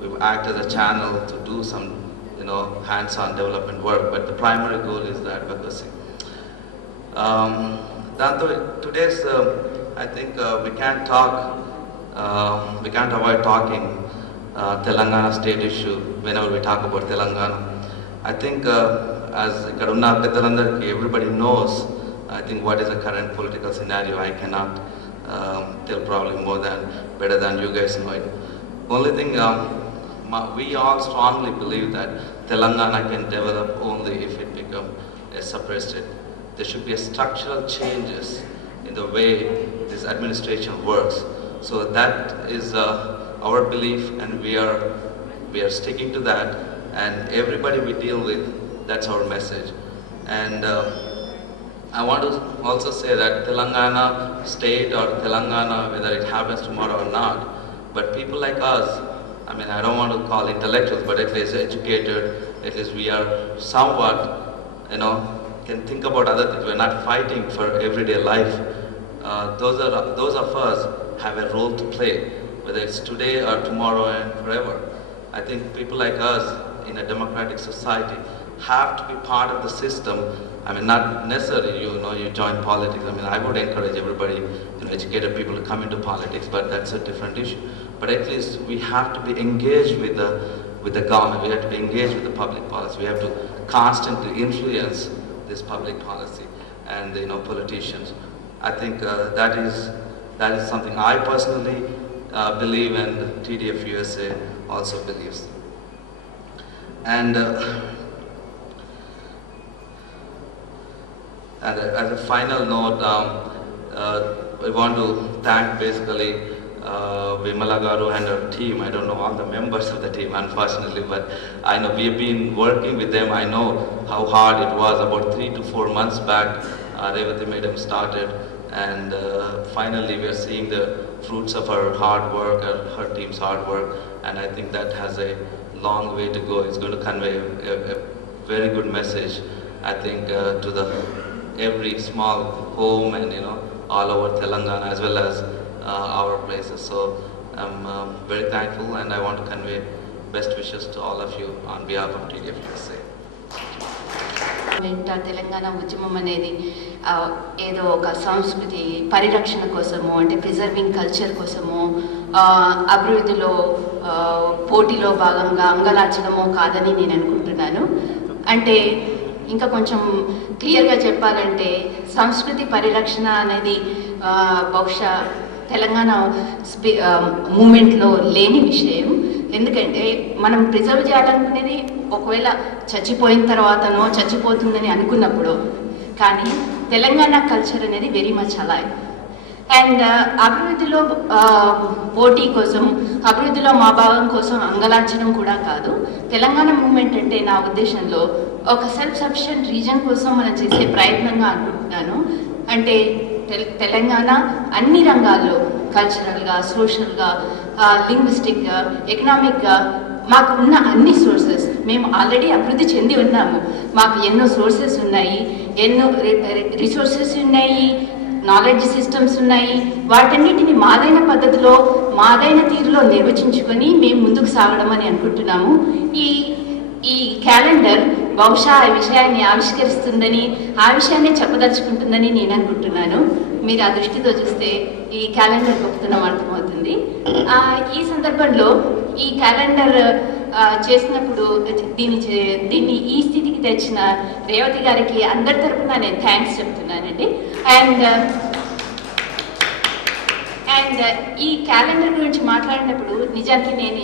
we act as a channel to do some hands-on development work, but the primary goal is the advocacy. Today's, I think we can't avoid talking Telangana state issue whenever we talk about Telangana. I think as everybody knows, I think what is the current political scenario. I cannot tell probably better than you guys know it. Only thing, we all strongly believe that Telangana can develop only if it becomes a separate state. There should be a structural changes in the way this administration works. So that is our belief, and we are sticking to that. And everybody we deal with, that's our message. And I want to also say that Telangana state or Telangana, whether it happens tomorrow or not, but people like us, I mean, I don't want to call intellectuals, but at least educated, at least we are somewhat, can think about other things. We're not fighting for everyday life. Those of us have a role to play, whether it's today or tomorrow and forever. I think people like us in a democratic society have to be part of the system. I mean, not necessarily, you join politics. I mean, I would encourage everybody, educated people to come into politics, but that's a different issue. But at least we have to be engaged with the government. We have to be engaged with the public policy. We have to constantly influence this public policy and politicians. I think that is something I personally believe, and TDF USA also believes. And as a final note, I want to thank basically Vimala Garu and her team. I don't know all the members of the team, unfortunately, but I know we have been working with them. I know how hard it was. About 3 to 4 months back, Revati Madam started, and finally we are seeing the fruits of her hard work, her team's hard work, and I think that has a long way to go. It's going to convey a very good message, I think, to every small home and all over Telangana as well as our places. So I'm very thankful, and I want to convey best wishes to all of you on behalf of TDF USA. Telangana ఉద్యమం అనేది ఏదో ఒక సంస్కృతి పరిరక్షణ కోసము, అంటే preserving culture కోసము, అభివృద్ధిలో పోటీలో భాగంగా అంగలార్చడమో కాదని నేను అనుకుంటున్నాను. అంటే ఇంకా కొంచెం క్లియర్గా చెప్పాలంటే సంస్కృతి పరిరక్షణ అనేది బహుశా తెలంగాణ మూమెంట్లో లేని విషయం. ఎందుకంటే మనం ప్రిజర్వ్ చేయాలనుకునేది ఒకవేళ చచ్చిపోయిన తర్వాతనో చచ్చిపోతుందని అనుకున్నప్పుడు, కానీ తెలంగాణ కల్చర్ అనేది వెరీ మచ్ అలైవ్. అండ్ అభివృద్ధిలో పోటీ కోసం, అభివృద్ధిలో మా భాగం కోసం అంగలార్చడం కూడా కాదు. తెలంగాణ మూమెంట్ అంటే నా ఉద్దేశంలో ఒక సెల్ఫ్ సఫిషియెంట్ రీజన్ కోసం మనం చేసే ప్రయత్నంగా అనుకుంటున్నాను. అంటే తెలంగాణ అన్ని రంగాల్లో కల్చరల్గా, సోషల్గా, లింగ్విస్టిక్గా, ఎకనామిక్గా మాకు ఉన్న అన్ని సోర్సెస్, మేము ఆల్రెడీ అభివృద్ధి చెంది ఉన్నాము. మాకు ఎన్నో సోర్సెస్ ఉన్నాయి, ఎన్నో రిసోర్సెస్ ఉన్నాయి, నాలెడ్జ్ సిస్టమ్స్ ఉన్నాయి. వాటన్నిటిని మాదైన పద్ధతిలో, మాదైన తీరులో నిర్వచించుకొని మేము ముందుకు సాగడం అని అనుకుంటున్నాము. ఈ క్యాలెండర్ బహుశా ఆ విషయాన్ని ఆవిష్కరిస్తుందని, ఆ విషయాన్ని చెప్పదలుచుకుంటుందని నేను అనుకుంటున్నాను. మీరు ఆ దృష్టితో చూస్తే ఈ క్యాలెండర్ గొప్పతనం అర్థమవుతుంది. ఈ సందర్భంలో ఈ క్యాలెండర్ చేసినప్పుడు దీన్ని ఈ స్థితికి తెచ్చిన రేవతి గారికి అందరి తరఫున నేను థ్యాంక్స్ చెప్తున్నానండి. అండ్ ఈ క్యాలెండర్ గురించి మాట్లాడినప్పుడు నిజానికి నేను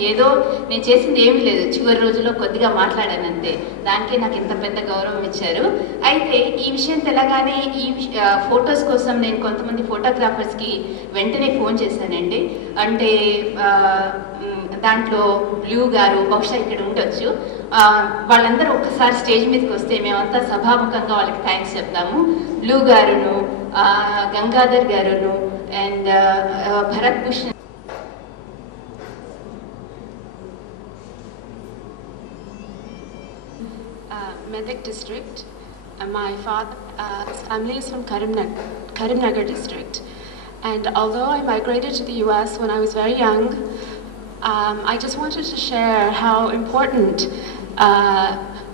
చేసింది ఏమీ లేదు, చివరి రోజుల్లో కొద్దిగా మాట్లాడానంతే. దానికే నాకు ఇంత పెద్ద గౌరవం ఇచ్చారు. అయితే ఈ విషయం తెలగానే ఈ ఫొటోస్ కోసం నేను కొంతమంది ఫోటోగ్రాఫర్స్కి వెంటనే ఫోన్ చేశానండి. అంటే దాంట్లో బ్లూ గారు బహుశా ఇక్కడ ఉండొచ్చు. వాళ్ళందరూ ఒక్కసారి స్టేజ్ మీదకి వస్తే మేమంతా సభాముఖంగా వాళ్ళకి థ్యాంక్స్ చెప్తాము. బ్లూ గారును, గంగాధర్ గారును and Bharat Bhushan. Medak district. My father's family is from Karimnagar district. And although I migrated to the US when I was very young, I just wanted to share how important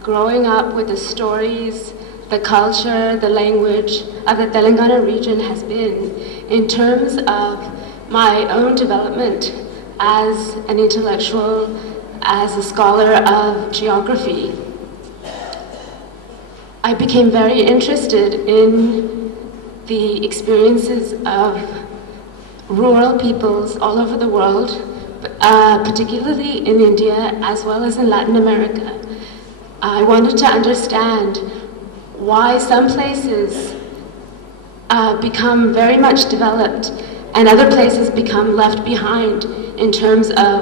growing up with the stories, the culture, the language of the Telangana region has been in terms of my own development as an intellectual, as a scholar of geography. I became very interested in the experiences of rural peoples all over the world, particularly in India as well as in Latin America. I wanted to understand why some places become very much developed and other places become left behind in terms of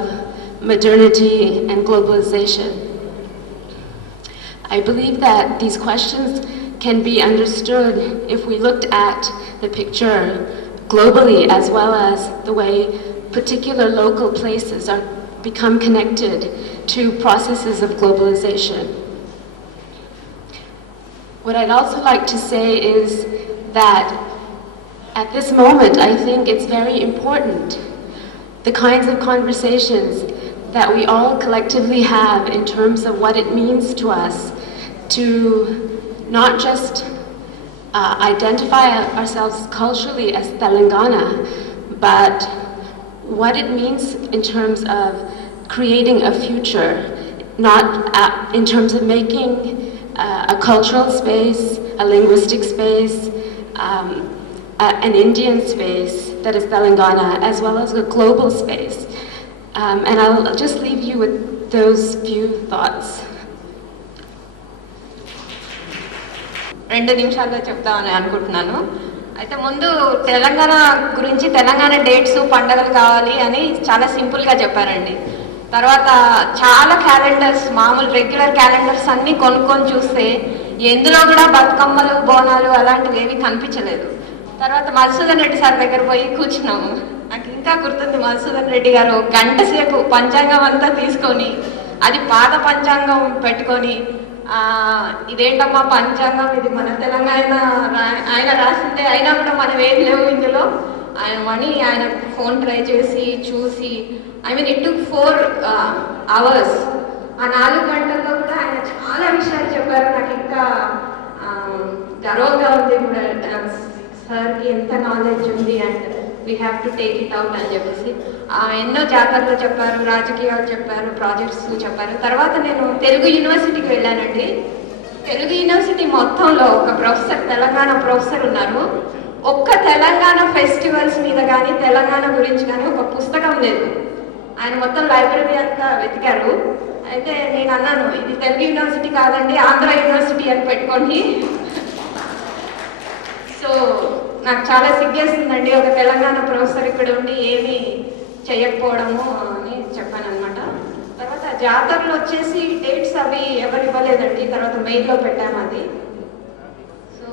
modernity and globalization. I believe that these questions can be understood if we looked at the picture globally as well as the way particular local places are become connected to processes of globalization. What I'd also like to say is that at this moment I think it's very important the kinds of conversations that we all collectively have in terms of what it means to us to not just identify ourselves culturally as Telangana, but what it means in terms of creating a future, not in terms of making a cultural space, a linguistic space, an Indian space that is Telangana, as well as a global space. And I'll just leave you with those few thoughts. 2 నిమిషాల్లో చెప్తామని అనుకుంటున్నాను. అయితే ముందు తెలంగాణ గురించి Telangana dates పండగలు కావాలి అని చాలా సింపుల్గా చెప్పారండి. తర్వాత చాలా క్యాలెండర్స్, మామూలు రెగ్యులర్ క్యాలెండర్స్ అన్నీ కొనుక్కొని చూస్తే ఎందులో కూడా బతుకమ్మలు బోనాలు అలాంటివి ఏవి కనిపించలేదు. తర్వాత మధుసూదన్ రెడ్డి సార్ దగ్గర పోయి కూర్చున్నాము. నాకు ఇంకా గుర్తుంది, మధుసూదన్ రెడ్డి గారు గంట సేపు పంచాంగం అంతా తీసుకొని అది పాత పంచాంగం పెట్టుకొని ఇదేంటమ్మా పంచాంగం, ఇది మన తెలంగాణ ఆయన రాసిందే అయినా కూడా మనం ఏం లేవు ఇందులో ఆయన ఫోన్ ట్రై చేసి చూసి ఇట్ టుక్ 4 hours. ఆ 4 గంటల్లో కూడా ఆయన చాలా విషయాలు చెప్పారు. నాకు ఇంకా గర్వంగా ఉంది కూడా సార్కి ఎంత నాలెడ్జ్ ఉంది and we have to take it out అని చెప్పేసి ఎన్నో జాతరలు చెప్పారు, రాజకీయాలు చెప్పారు, ప్రాజెక్ట్స్ చెప్పారు. తర్వాత నేను తెలుగు యూనివర్సిటీకి వెళ్ళానండి. తెలుగు యూనివర్సిటీ మొత్తంలో ఒక ప్రొఫెసర్, తెలంగాణ ప్రొఫెసర్ ఉన్నారు. ఒక్క తెలంగాణ ఫెస్టివల్స్ మీద కానీ తెలంగాణ గురించి కానీ ఒక పుస్తకం లేదు. ఆయన మొత్తం లైబ్రరీ అంతా వెతికారు. అయితే నేను అన్నాను, ఇది తెలుగు యూనివర్సిటీ కాదండి, ఆంధ్ర యూనివర్సిటీ అని పెట్టుకోండి. సో నాకు చాలా సిగ్గేస్తుందండి ఒక తెలంగాణ ప్రొఫెసర్ ఇక్కడ ఉండి ఏమీ చేయకపోవడము అని చెప్పాను అనమాట. తర్వాత జాతరలు వచ్చేసి డేట్స్ అవి ఎవరు ఇవ్వలేదండి. తర్వాత మెయిల్లో పెట్టాము అది. సో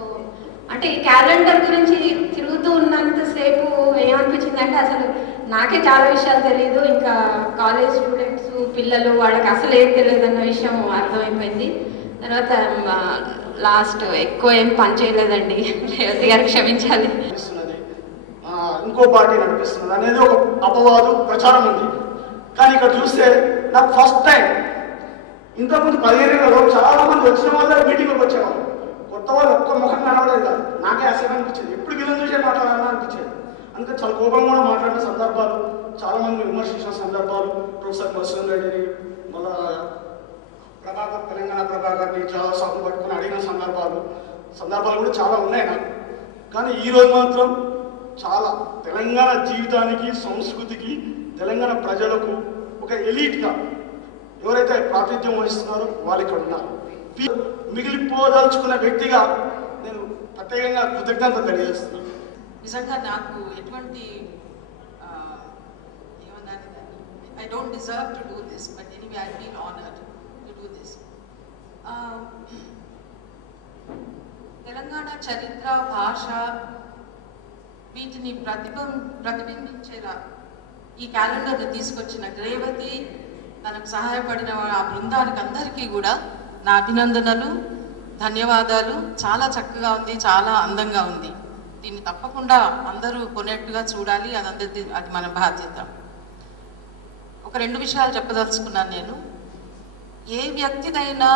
అంటే ఈ క్యాలెండర్ గురించి తిరుగుతూ ఉన్నంతసేపు ఏమనిపించిందంటే అసలు నాకే చాలా విషయాలు తెలియదు, ఇంకా కాలేజ్ స్టూడెంట్స్ పిల్లలు వాళ్ళకి అసలు ఏం తెలియదు అన్న విషయం అర్థమైపోయింది. తర్వాత లాస్ట్ ఎక్కువ ఏం పని చేయలేదండి, రేవతి గారు క్షమించాలి. ఇంకో పార్టీ నడిపిస్తున్నది అనేది ఒక అపవాదు ప్రచారం ఉంది. కానీ ఇక్కడ చూస్తే నాకు ఫస్ట్ టైం, ఇంతకుముందు 15 ఏళ్ళలో చాలా మంది వచ్చిన వాళ్ళే మీటింగ్కి వచ్చేవాళ్ళు, కొత్త వాళ్ళు ఒక్క ముఖం కనబడేది కాదు. నాకే అసలు అనిపించేది, ఎప్పుడు వీళ్ళని చూసే మాట్లాడాలని అనిపించేది. అందుకే చాలా కోపంగా కూడా మాట్లాడిన సందర్భాలు, చాలా మంది విమర్శించిన సందర్భాలు, ప్రొఫెసర్ మధుసూదన్ రెడ్డిని, మళ్ళా తెలంగాణ ప్రభాకర్ని చాలా సార్లు పట్టుకుని అడిగిన సందర్భాలు కూడా చాలా ఉన్నాయి నాకు. కానీ ఈరోజు మాత్రం చాలా తెలంగాణ జీవితానికి, సంస్కృతికి, తెలంగాణ ప్రజలకు ఒక ఎలీట్గా ఎవరైతే ప్రాతినిధ్యం వహిస్తున్నారో వాళ్ళు ఇక్కడ ఉన్నారు. మిగిలిపోదలుచుకున్న వ్యక్తిగా నేను ప్రత్యేకంగా కృతజ్ఞత తెలియజేస్తున్నాను. నిజంగా నాకు ఎటువంటి I don't deserve to do this, but anyway, I feel honored to do this. Telangana చరిత్ర, భాష వీటిని ప్రతిబింబించేలా ఈ క్యాలెండర్ని తీసుకొచ్చిన రేవతి, తనకు సహాయపడిన ఆ బృందానికి అందరికీ కూడా నా అభినందనలు, ధన్యవాదాలు. చాలా చక్కగా ఉంది, చాలా అందంగా ఉంది. దీన్ని తప్పకుండా అందరూ కొనేట్టుగా చూడాలి, అది మన బాధ్యత. ఒక 2 విషయాలు చెప్పదలుచుకున్నాను నేను. ఏ వ్యక్తిదైనా,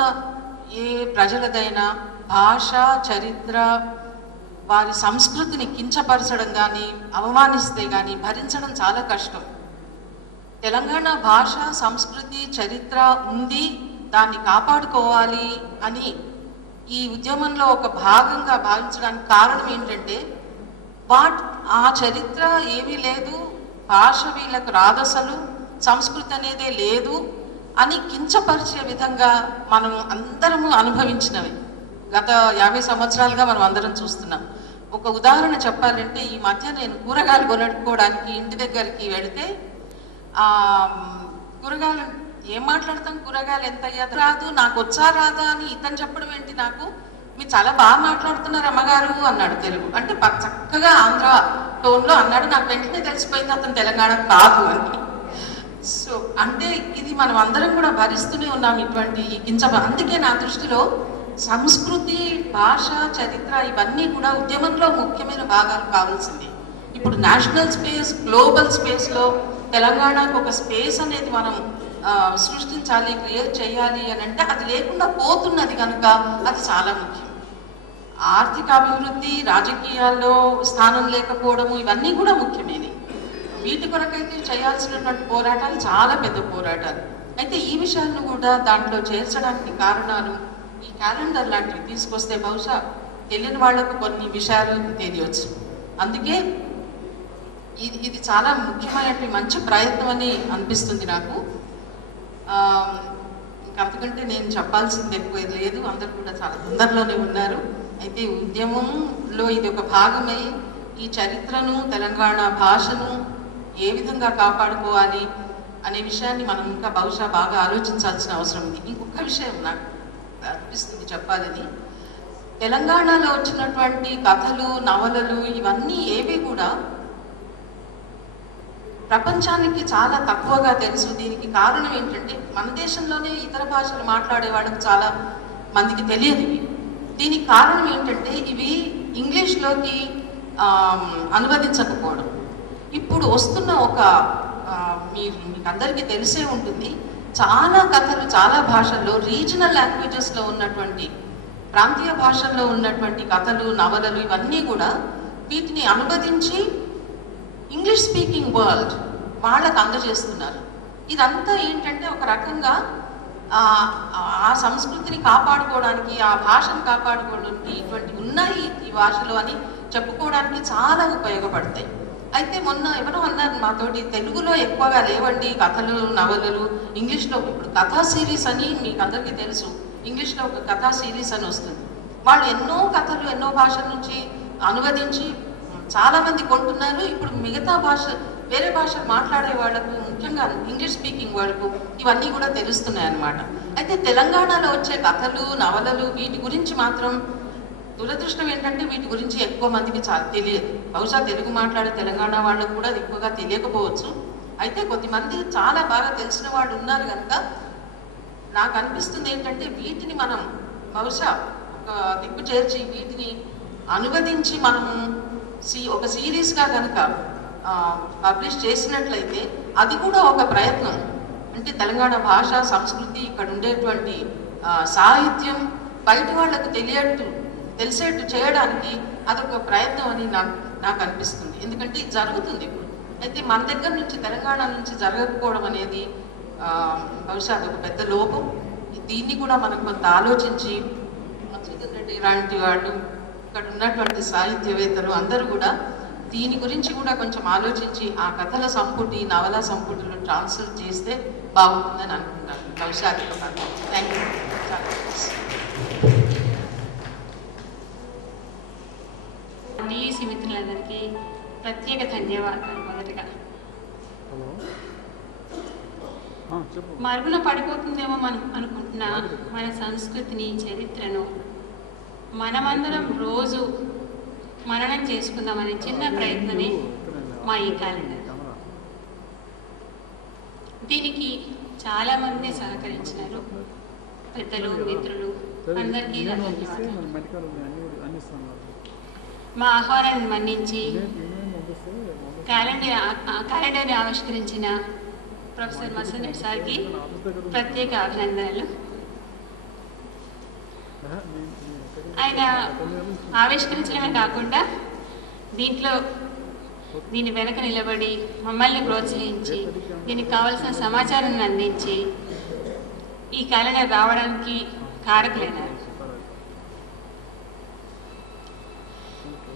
ఏ ప్రజలదైనా భాష, చరిత్ర, వారి సంస్కృతిని కించపరచడం కానీ, అవమానిస్తే కానీ భరించడం చాలా కష్టం. తెలంగాణ భాష, సంస్కృతి, చరిత్ర ఉంది, దాన్ని కాపాడుకోవాలి అని ఈ ఉద్యమంలో ఒక భాగంగా భావించడానికి కారణం ఏంటంటే, ఆ చరిత్ర ఏమీ లేదు, భాష వీళ్ళకు రాదసలు, సంస్కృతి అనేదే లేదు అని కించపరిచే విధంగా మనం అందరము అనుభవించినవి గత 50 సంవత్సరాలుగా మనం అందరం చూస్తున్నాం. ఒక ఉదాహరణ చెప్పాలంటే, ఈ మధ్య నేను కూరగాయలు కొనుక్కోవడానికి ఇంటి దగ్గరికి వెళితే కూరగాయలు ఏం మాట్లాడతాం, కూరగాయలు ఎంత అయ్యాది రాదు, నాకు వచ్చా రాదా అని ఇతను చెప్పడం ఏంటి, నాకు మీరు చాలా బాగా మాట్లాడుతున్నారు అమ్మగారు అన్నాడు. తెలుగు అంటే చక్కగా ఆంధ్ర టోన్లో అన్నాడు. నాకు వెంటనే తెలిసిపోయింది అతను తెలంగాణ కాదు అని. సో అంటే ఇది మనం అందరం కూడా భరిస్తూనే ఉన్నాం ఇటువంటి అందుకే నా దృష్టిలో సంస్కృతి, భాష, చరిత్ర ఇవన్నీ కూడా ఉద్యమంలో ముఖ్యమైన భాగాలు కావాల్సింది. ఇప్పుడు నేషనల్ స్పేస్, గ్లోబల్ స్పేస్లో తెలంగాణకు ఒక స్పేస్ అనేది మనం సృష్టించాలి, క్రియేట్ చేయాలి అని అంటే అది లేకుండా పోతున్నది కనుక అది చాలా ముఖ్యం. ఆర్థిక అభివృద్ధి, రాజకీయాల్లో స్థానం లేకపోవడము ఇవన్నీ కూడా ముఖ్యమైనవి. వీటి కొరకైతే చేయాల్సినటువంటి పోరాటాలు చాలా పెద్ద పోరాటాలు. అయితే ఈ విషయాలను కూడా దాంట్లో చేర్చడానికి కారణాలు ఈ క్యాలెండర్ లాంటివి తీసుకొస్తే బహుశా తెలియని వాళ్లకు కొన్ని విషయాలు తెలియవచ్చు. అందుకే ఇది చాలా ముఖ్యమైనటువంటి మంచి ప్రయత్నం అని అనిపిస్తుంది నాకు. అంతకంటే నేను చెప్పాల్సింది ఎక్కువ లేదు, అందరూ కూడా చాలా తొందరలోనే ఉన్నారు. అయితే ఉద్యమంలో ఇది ఒక భాగమై ఈ చరిత్రను, తెలంగాణ భాషను ఏ విధంగా కాపాడుకోవాలి అనే విషయాన్ని మనం ఇంకా బహుశా బాగా ఆలోచించాల్సిన అవసరం ఉంది. ఇంకొక విషయం నాకు అనిపిస్తుంది చెప్పాలని, తెలంగాణలో వచ్చినటువంటి కథలు, నవలలు ఇవన్నీ ఏవి కూడా ప్రపంచానికి చాలా తక్కువగా తెలుసు. దీనికి కారణం ఏంటంటే మన దేశంలోనే ఇతర భాషలు మాట్లాడే వాళ్ళకి చాలా మందికి తెలియదు. దీనికి కారణం ఏంటంటే ఇవి ఇంగ్లీష్లోకి అనువదించకపోవడం. ఇప్పుడు వస్తున్న మీకు అందరికీ తెలిసే ఉంటుంది, చాలా కథలు చాలా భాషల్లో, రీజనల్ లాంగ్వేజెస్లో ఉన్నటువంటి, ప్రాంతీయ భాషల్లో ఉన్నటువంటి కథలు, నవలలు ఇవన్నీ కూడా వీటిని అనువదించి ఇంగ్లీష్ స్పీకింగ్ వరల్డ్ వాళ్ళకు అందజేస్తున్నారు. ఇదంతా ఏంటంటే ఒక రకంగా ఆ సంస్కృతిని కాపాడుకోవడానికి, ఆ భాషను కాపాడుకోవడానికి ఇటువంటి ఉన్నాయి ఈ భాషలో అని చెప్పుకోవడానికి చాలా ఉపయోగపడతాయి. అయితే మొన్న ఎవరో అన్నారు మాతోటి, తెలుగులో ఎక్కువగా లేవండి కథలు, నవలలు, ఇంగ్లీష్లో ఇప్పుడు కథా సిరీస్ అని మీకు అందరికీ తెలుసు, ఇంగ్లీష్లో ఒక కథా సిరీస్ అని వస్తుంది. వాళ్ళు ఎన్నో కథలు ఎన్నో భాషల నుంచి అనువదించి చాలామంది కొంటున్నారు. ఇప్పుడు మిగతా వేరే భాష మాట్లాడే వాళ్ళకు, ముఖ్యంగా ఇంగ్లీష్ స్పీకింగ్ వాళ్ళకు ఇవన్నీ కూడా తెలుస్తున్నాయి అన్నమాట. అయితే తెలంగాణలో వచ్చే కథలు, నవలలు వీటి గురించి మాత్రం దురదృష్టం ఏంటంటే వీటి గురించి ఎక్కువ మందికి తెలియదు. బహుశా తెలుగు మాట్లాడే తెలంగాణ వాళ్ళకు కూడా ఎక్కువగా తెలియకపోవచ్చు. అయితే కొద్దిమంది చాలా బాగా తెలిసిన వాళ్ళు ఉన్నారు కనుక నాకు అనిపిస్తుంది ఏంటంటే వీటిని మనం బహుశా ఒక దిక్కు చేర్చి వీటిని అనువదించి మనము ఒక సిరీస్గా కనుక పబ్లిష్ చేసినట్లయితే అది కూడా ఒక ప్రయత్నం. అంటే తెలంగాణ భాష, సంస్కృతి, ఇక్కడ ఉండేటువంటి సాహిత్యం బయట వాళ్ళకు తెలిసేట్టు చేయడానికి అదొక ప్రయత్నం అని నాకు అనిపిస్తుంది. ఎందుకంటే ఇది జరుగుతుంది ఇప్పుడు. అయితే మన దగ్గర నుంచి, తెలంగాణ నుంచి జరగకపోవడం అనేది బహుశా అదొక పెద్ద లోపం. దీన్ని కూడా మనం కొంత ఆలోచించి, మధుసూదన్ రెడ్డి లాంటి వాళ్ళు, ఇక్కడ ఉన్నటువంటి సాహిత్యవేత్తలు అందరూ కూడా దీని గురించి కూడా కొంచెం ఆలోచించి ఆ కథల సంపుటి, నవల సంపుటిలో ట్రాన్స్లేట్ చేస్తే బాగుంటుందని అనుకుంటాను. బహుశా అది ఒక థ్యాంక్ యూ. టీఈసీ మిత్రులందరికీ ప్రత్యేక ధన్యవాదాలు. మొదటగా మరుగున పడిపోతుందేమో మనం అనుకుంటున్న మన సంస్కృతిని, చరిత్రను మనమందరం రోజు మననం చేసుకుందామనే చిన్న ప్రయత్నమే మా ఈ క్యాలెండర్. దీనికి చాలామంది సహకరించినారు, పెద్దలు, మిత్రులు, అందరికీ నా ధన్యవాదాలు. మా ఆహ్వానాన్ని మన్నించి క్యాలెండర్ని ఆవిష్కరించిన ప్రొఫెసర్ మసన్ సార్కి ప్రత్యేక అభినందనలు. ఆయన ఆవిష్కరించడమే కాకుండా దీని వెనక నిలబడి మమ్మల్ని ప్రోత్సహించి దీనికి కావలసిన సమాచారాన్ని అందించి ఈ క్యాలెండర్ రావడానికి కారకులైనారు.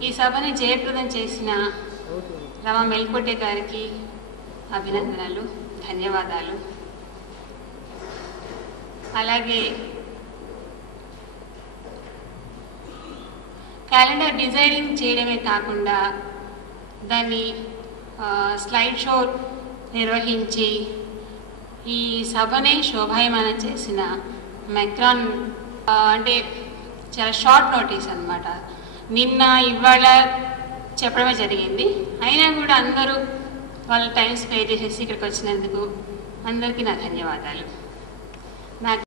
ఈ సభని జయప్రదం చేసిన రమ మెల్కోటే గారికి అభినందనలు, ధన్యవాదాలు. అలాగే క్యాలెండర్ డిజైనింగ్ చేయడమే కాకుండా దాన్ని స్లైడ్ షో నిర్వహించి ఈ సభనే శోభాయమానం చేసిన మెక్రాన్, అంటే చాలా షార్ట్ నోటీస్ అన్నమాట. నిన్న ఇవాళ చెప్పడమే జరిగింది, అయినా కూడా అందరూ వాళ్ళ టైం స్పేర్ చేసేసి ఇక్కడికి వచ్చినందుకు అందరికీ నా ధన్యవాదాలు. నాకు